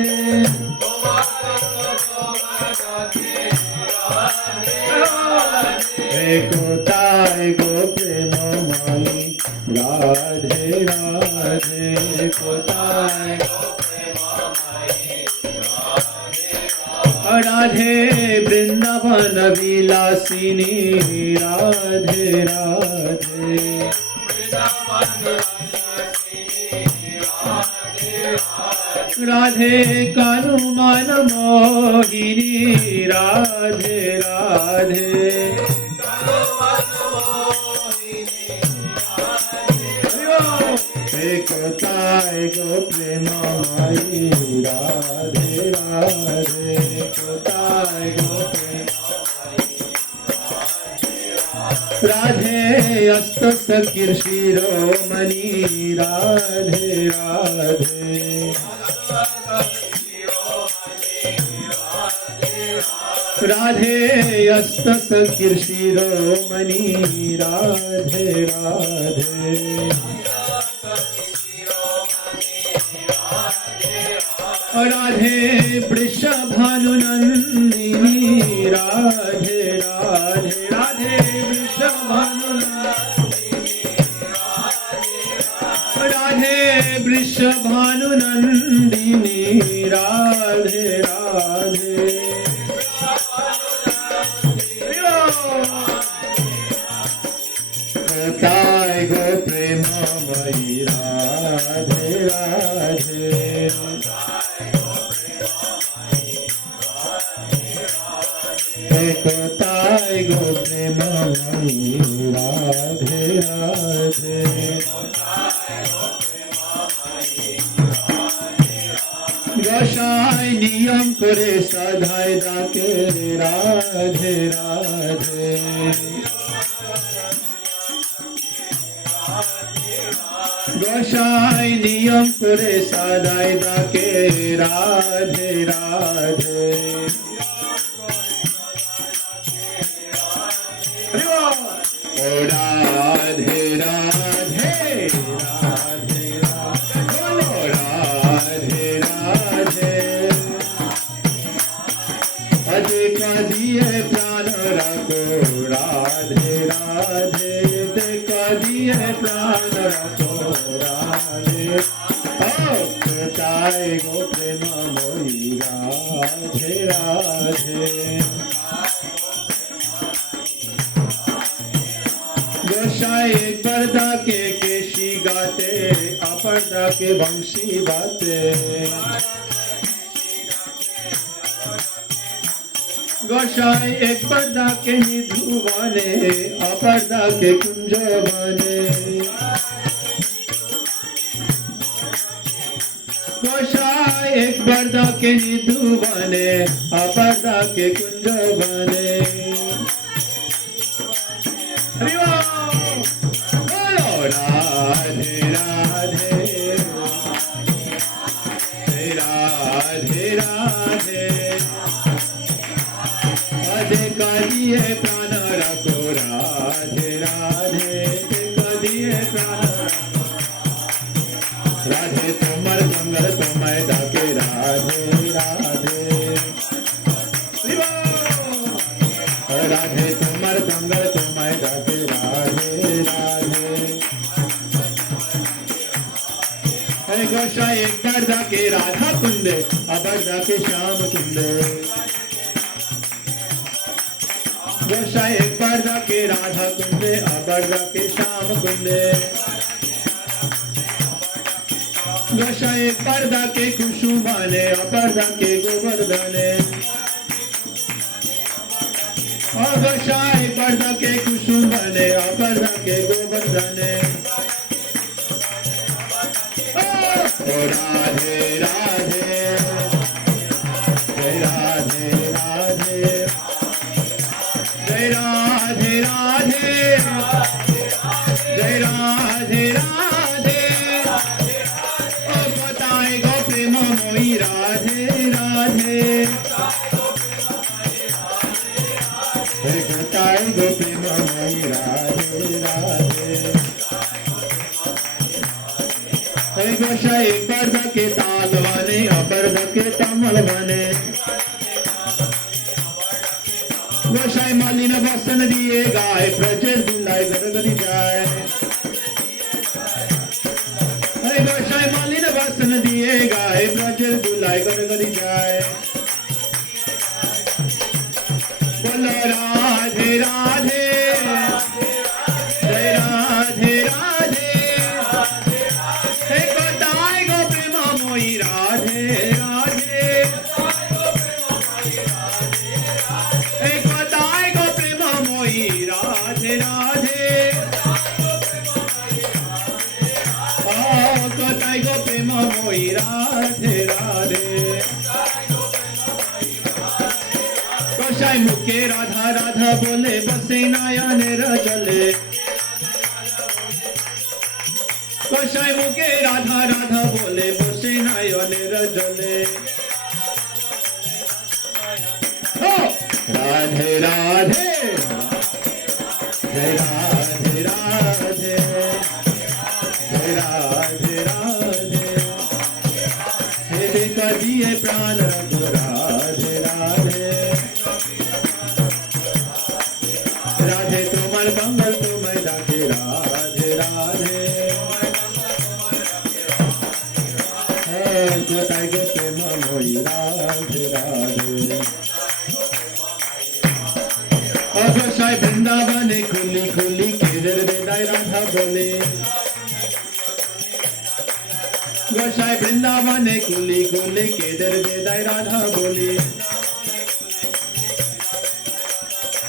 কোথায় গো প্রেমময়ী রাধে রাধে কোথায় রাধে বৃন্দাবন বিলাসিনী রাধে রাধে রাধে কানু মান মোহিনী রাধে রাধে কোথায় গো প্রেমময়ী রাধে রাধে কোথায় গো রাধে অস্ত সখির শিরোমণি রাধে রাধে রাধে অস্ত সখির শিরোমণি রাধে রাধে রাধে বৃষভানুনন্দিনী রাধে রাধে রাধে রাধে বৃষভানুনন্দিনী রাধে রাধে কোথায় গো প্রেমময়ী রাধে রাধে কোথায় গো প্রেমময়ী রাধে রাধে গোসাই নিয়ম করে সদাই ডাকে রাধে রাধে গোসাই নিয়ম করে সদাই ডাকে রাধে রাধে ও রাধে রাধে রাধে রাধে রাধে अजे कदिए प्राण रखो राधे राधे ते कदिए प्राण रखो राधे कोताय गो प्रेम मोई राधे राधे गोसाई पर्दा के केशी गाते अपर्दा के वंशी बाते गोसाई एक पर्दा के निधु बने अपर्दा के कुंज बने गोसाई एक पर्दा के निधु बने अपर्दा के कुंज बने बोलो राधे राधे राधे राधे राधे कदिए प्राण रखो राधे राधे कदिए प्राण राधे तुमर कंगल तुम्हें डाके राधे राधे राधे तुमर कंगल तुम्हें डाके राधे राधे गोसाई एक बार जाके राधा कुंडे अबर जाके श्याम कुंडे गोसाई एक बार जाके राधा कुंडे अबर जाके श्याम कुंडे गोसाई एक बार जाके कुसुमाने अबर जाके गोवर्धने गोसाई पर्दा के कुसुम बने पर्दा के गोवर्धने ओ राधे राधे जय राधे राधे जय राधे राधे जय राधे राधे ओ बताए गो प्रेम मोई राधे राधे बताए गो प्रेम मोई राधे राधे गोसाई पर्द के ताल बने अपर्द के तमल बने गोसाई मालिन वसन दिए गाय प्रचर दुलाई गदगदी जाए गोसाई मालिन वसन दिए गाय प्रचर दुलाई गदगदी जाए बोलो राधे राधे जय राधे राधे गोताई गो प्रेम मोई राधे राधे गोताई गो प्रेम मोई राधे राधे गोताई गो प्रेम मोई राधे राधे गोसाई मुके राधा राधा बोले बसे नयन रजले गोसाई मुके राधा राधा बोले बसे नयन रजले राधे राधे जय राधे राधे जय राधे राधे हे देखा दिए प्राण रघु राधे राधे राधे तुम्हार मंगल तुम्हें डाके राधे राधे गोताई गो प्रेम मोई राधे राधे गोसाई वृंदावन खुली खुली केदर वेदाई राधा बोले गोसाई वृंदावन खुली खुली केदर वेदाई राधा बोले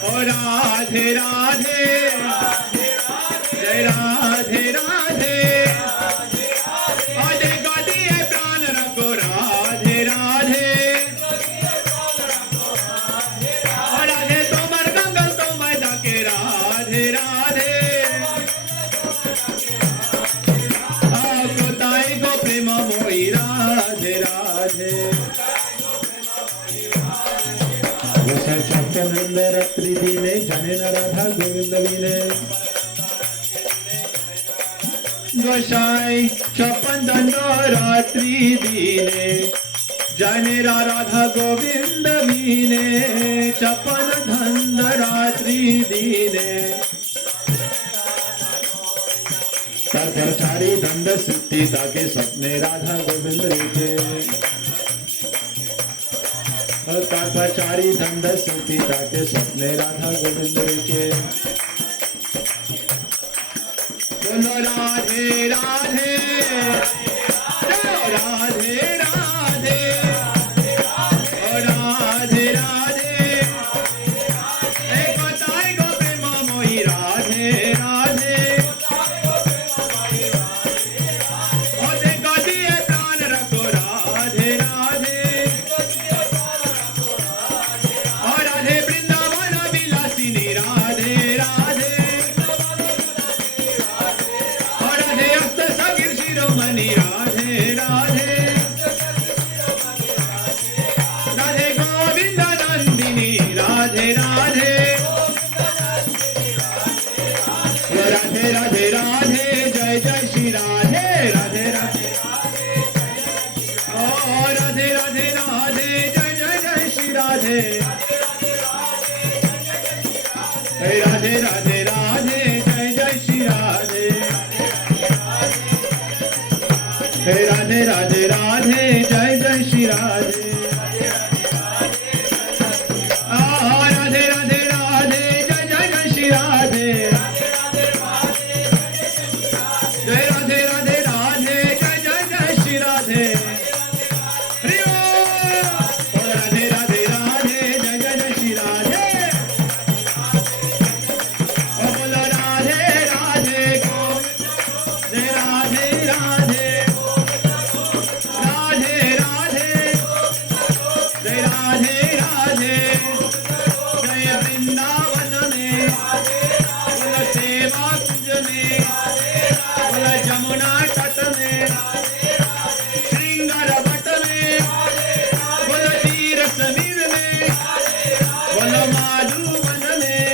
ओ राधे राधे जय राधे राधे अजय गादिए प्राण रखो राधे राधे राधे तोमर गंगल तोमय डाके राधे राधे गोताई गो प्रेम मोई राधे राधे छप्पन रात्रि दिने जने न राधा गोविंद विने गोसाई छप्पन रात्रि दिने जने राधा गोविंद विने छप्पन धन रात्रि दिने सारी दंड सिद्धि ताके सपने राधा गोविंद रीते कर्मचारी दंड सिद्धि ताके सपने राधा गोविंद रीते बोलो राधे राधे राधे राधे राधे राधे एक बताई गो प्रेम मोई राधे राधे राधे राधे राधे जय जय श्री राधे राधे राधे ओ राधे राधे राधे जय जय जय श्री राधे राधे राधे राधे जय जय श्री राधे राधे राधे राधे जय जय श्री राधे राधे राधे राधे जय जय जय श्री राधे जय राधे राधे राधे जय जय जय श्री राधे हरि ओम राधे राधे राधे जय जय जय श्री राधे बोलो माधुवन में,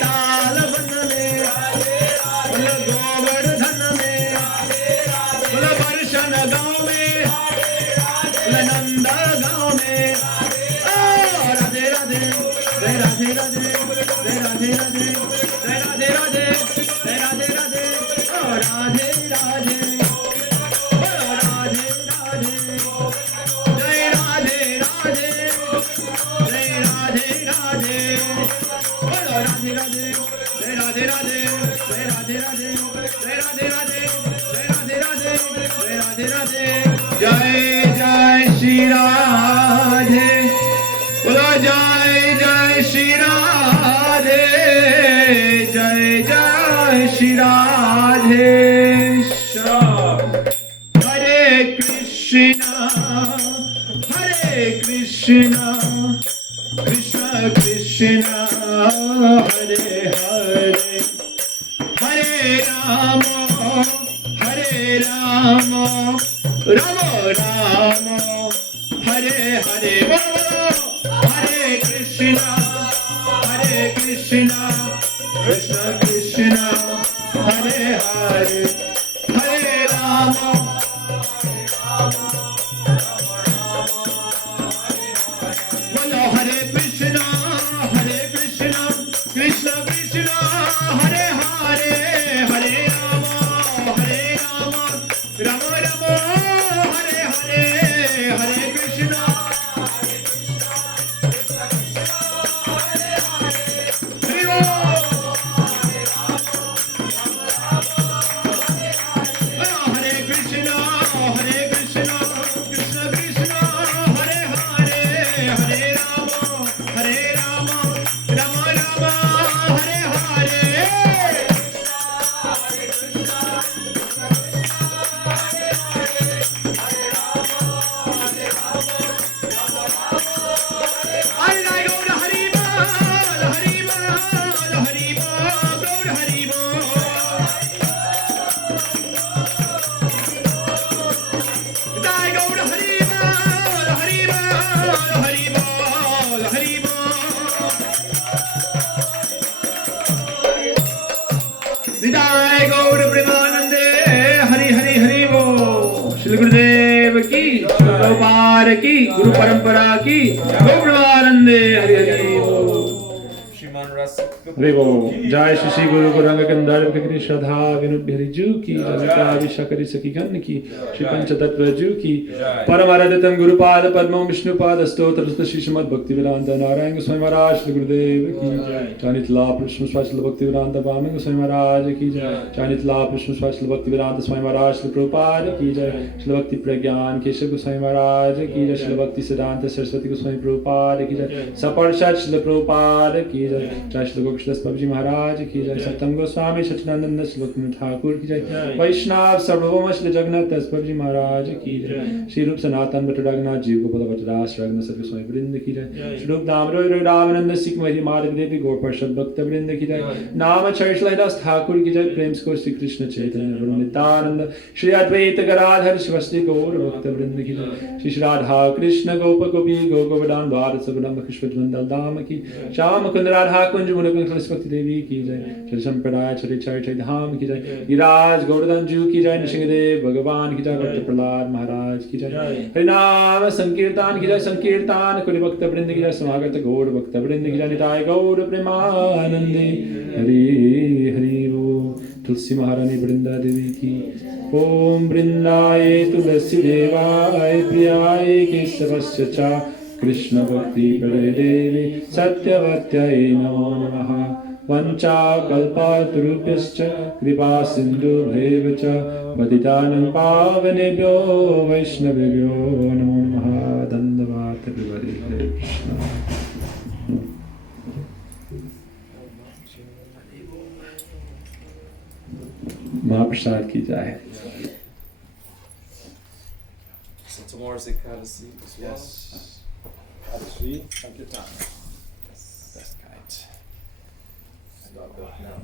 ताल वन में, बोलो गोवर्धन में, बोलो वर्षण गाँव में, बोलो नंदा गाँव में। ओ राधे राधे, जय राधे राधे, जय राधे राधे, जय राधे राधे, जय राधे राधे, ओ राधे राधे, ओ राधे राधे, जय राधे राधे, जय राधे राधे, बोलो राधे राधे, जय राधे राधे, जय राधे राधे, जय राधे राधे, जय राधे राधे, जय राधे राधे, जय जय श्री राधे, बोलो जय जय श्री राधे, जय जय श्री राधे श्याम। हरे कृष्णा कृष्ण कृष्ण हरे हरे, हरे राम राम राम हरे हरे, हरे कृष्ण कृष्ण कृष्ण हरे हरे, हरे राम बोलो हरे कृष्ण कृष्ण कृष्ण हरे हरे, हरे राम राम राम हरे हरे, हरे कृष्ण हरे राम, हरे कृष्ण कृष्ण कृष्ण हरे हरे, हरे राम राम राम हरे हरे। हरे गौर हरि बोल, हरि बोल, हरि बोल, गौर हरि बोल। जय गौर हरि बोल, हरि बोल, हरि बोल, हरि बोल। जय गौर प्रेमानंदे, हरि हरि हरि बोल। श्री गुरुदेव की, प्रभुपाद की, गुरु परंपरा की, गौर प्रेमानंदे, हरि हरि बोल। Shriman Rasa हरि बोल। जय श्री श्री गुरु गौरांग गंधर्व की श्रद्धा विनुद्ध हरि जू की, जनिका विशाखरि सखी गण की, श्री पंचतत्व जू की, परम आराध्यतम गुरुपाद पद्मो विष्णुपाद स्तोत्र श्री श्रीमद् भक्ति वेदांत नारायण गोस्वामी महाराज श्री गुरुदेव की जय। चानित लाभ विष्णु स्वास्थ्य भक्ति वेदांत स्वामी गोस्वामी महाराज की जय। चानित लाभ विष्णु स्वास्थ्य भक्ति वेदांत स्वामी महाराज श्री प्रभुपाद की जय। श्री भक्ति प्रज्ञान केशव गोस्वामी महाराज की जय। श्री भक्ति सिद्धांत सरस्वती गोस्वामी प्रभुपाद की जय। सपर्षद श्री प्रभुपाद की जय। जय श्री गोकुल पबजी महाराज की जय। सत्यम गोस्वामी सच्चिदानंद श्री ठाकुर की जय। वैष्णव सर्वभौम श्री जगन्नाथ पबजी महाराज की जय। श्री रूप सनातन भट्ट रघुनाथ जीव गोपाल भट्ट दास रघुनाथ सत्य गोस्वामी वृंद की जय। श्री रूप दामोदर रामानंद सिख मरी माधव देवी गौर परिषद भक्त वृंद की जय। नाम शैशलदास ठाकुर की जय। प्रेम से श्री कृष्ण चैतन्य गुरु नित्यानंद श्री अद्वैत गदाधर शिवस्ति गौर भक्त वृंद की जय। श्री राधा कृष्ण गोप गोपी गो गोवर्धन भारत सबलम कृष्ण धाम की। श्याम कुंद राधा कुंज मुनि देवी की जय। श्री संप्रदाय छठे छठे धाम की जय। गिरिराज गोवर्धन जू की जय। नृसिंहदेव भगवान की जय। भक्त प्रहलाद महाराज की जय। हरिनाम संकीर्तन की जय। संकीर्तन कुल भक्त वृंद की जय। समागत गौर भक्त वृंद की जय। निताय गौर प्रेमानंदे हरि हरि बोल। तुलसी महारानी वृंदा देवी की। ओम वृंदाय तुलसी देवाय प्रियाय केशवस्य च कृष्ण भक्ति प्रदे देवी सत्यवत्यै नमो नमः। वंचाकल्पतरुभ्यश्च कृपा सिन्धुभ्यैव च पतितानां पावनेभ्यो वैष्णवेभ्यो नमो नमः। दण्डवत् प्रभवे कृष्ण। महाप्रसाद की जाए। So tomorrow's Ekadasi as well. Yes. Ekadasi, Sankirtan. Yes. That's right. I got that now.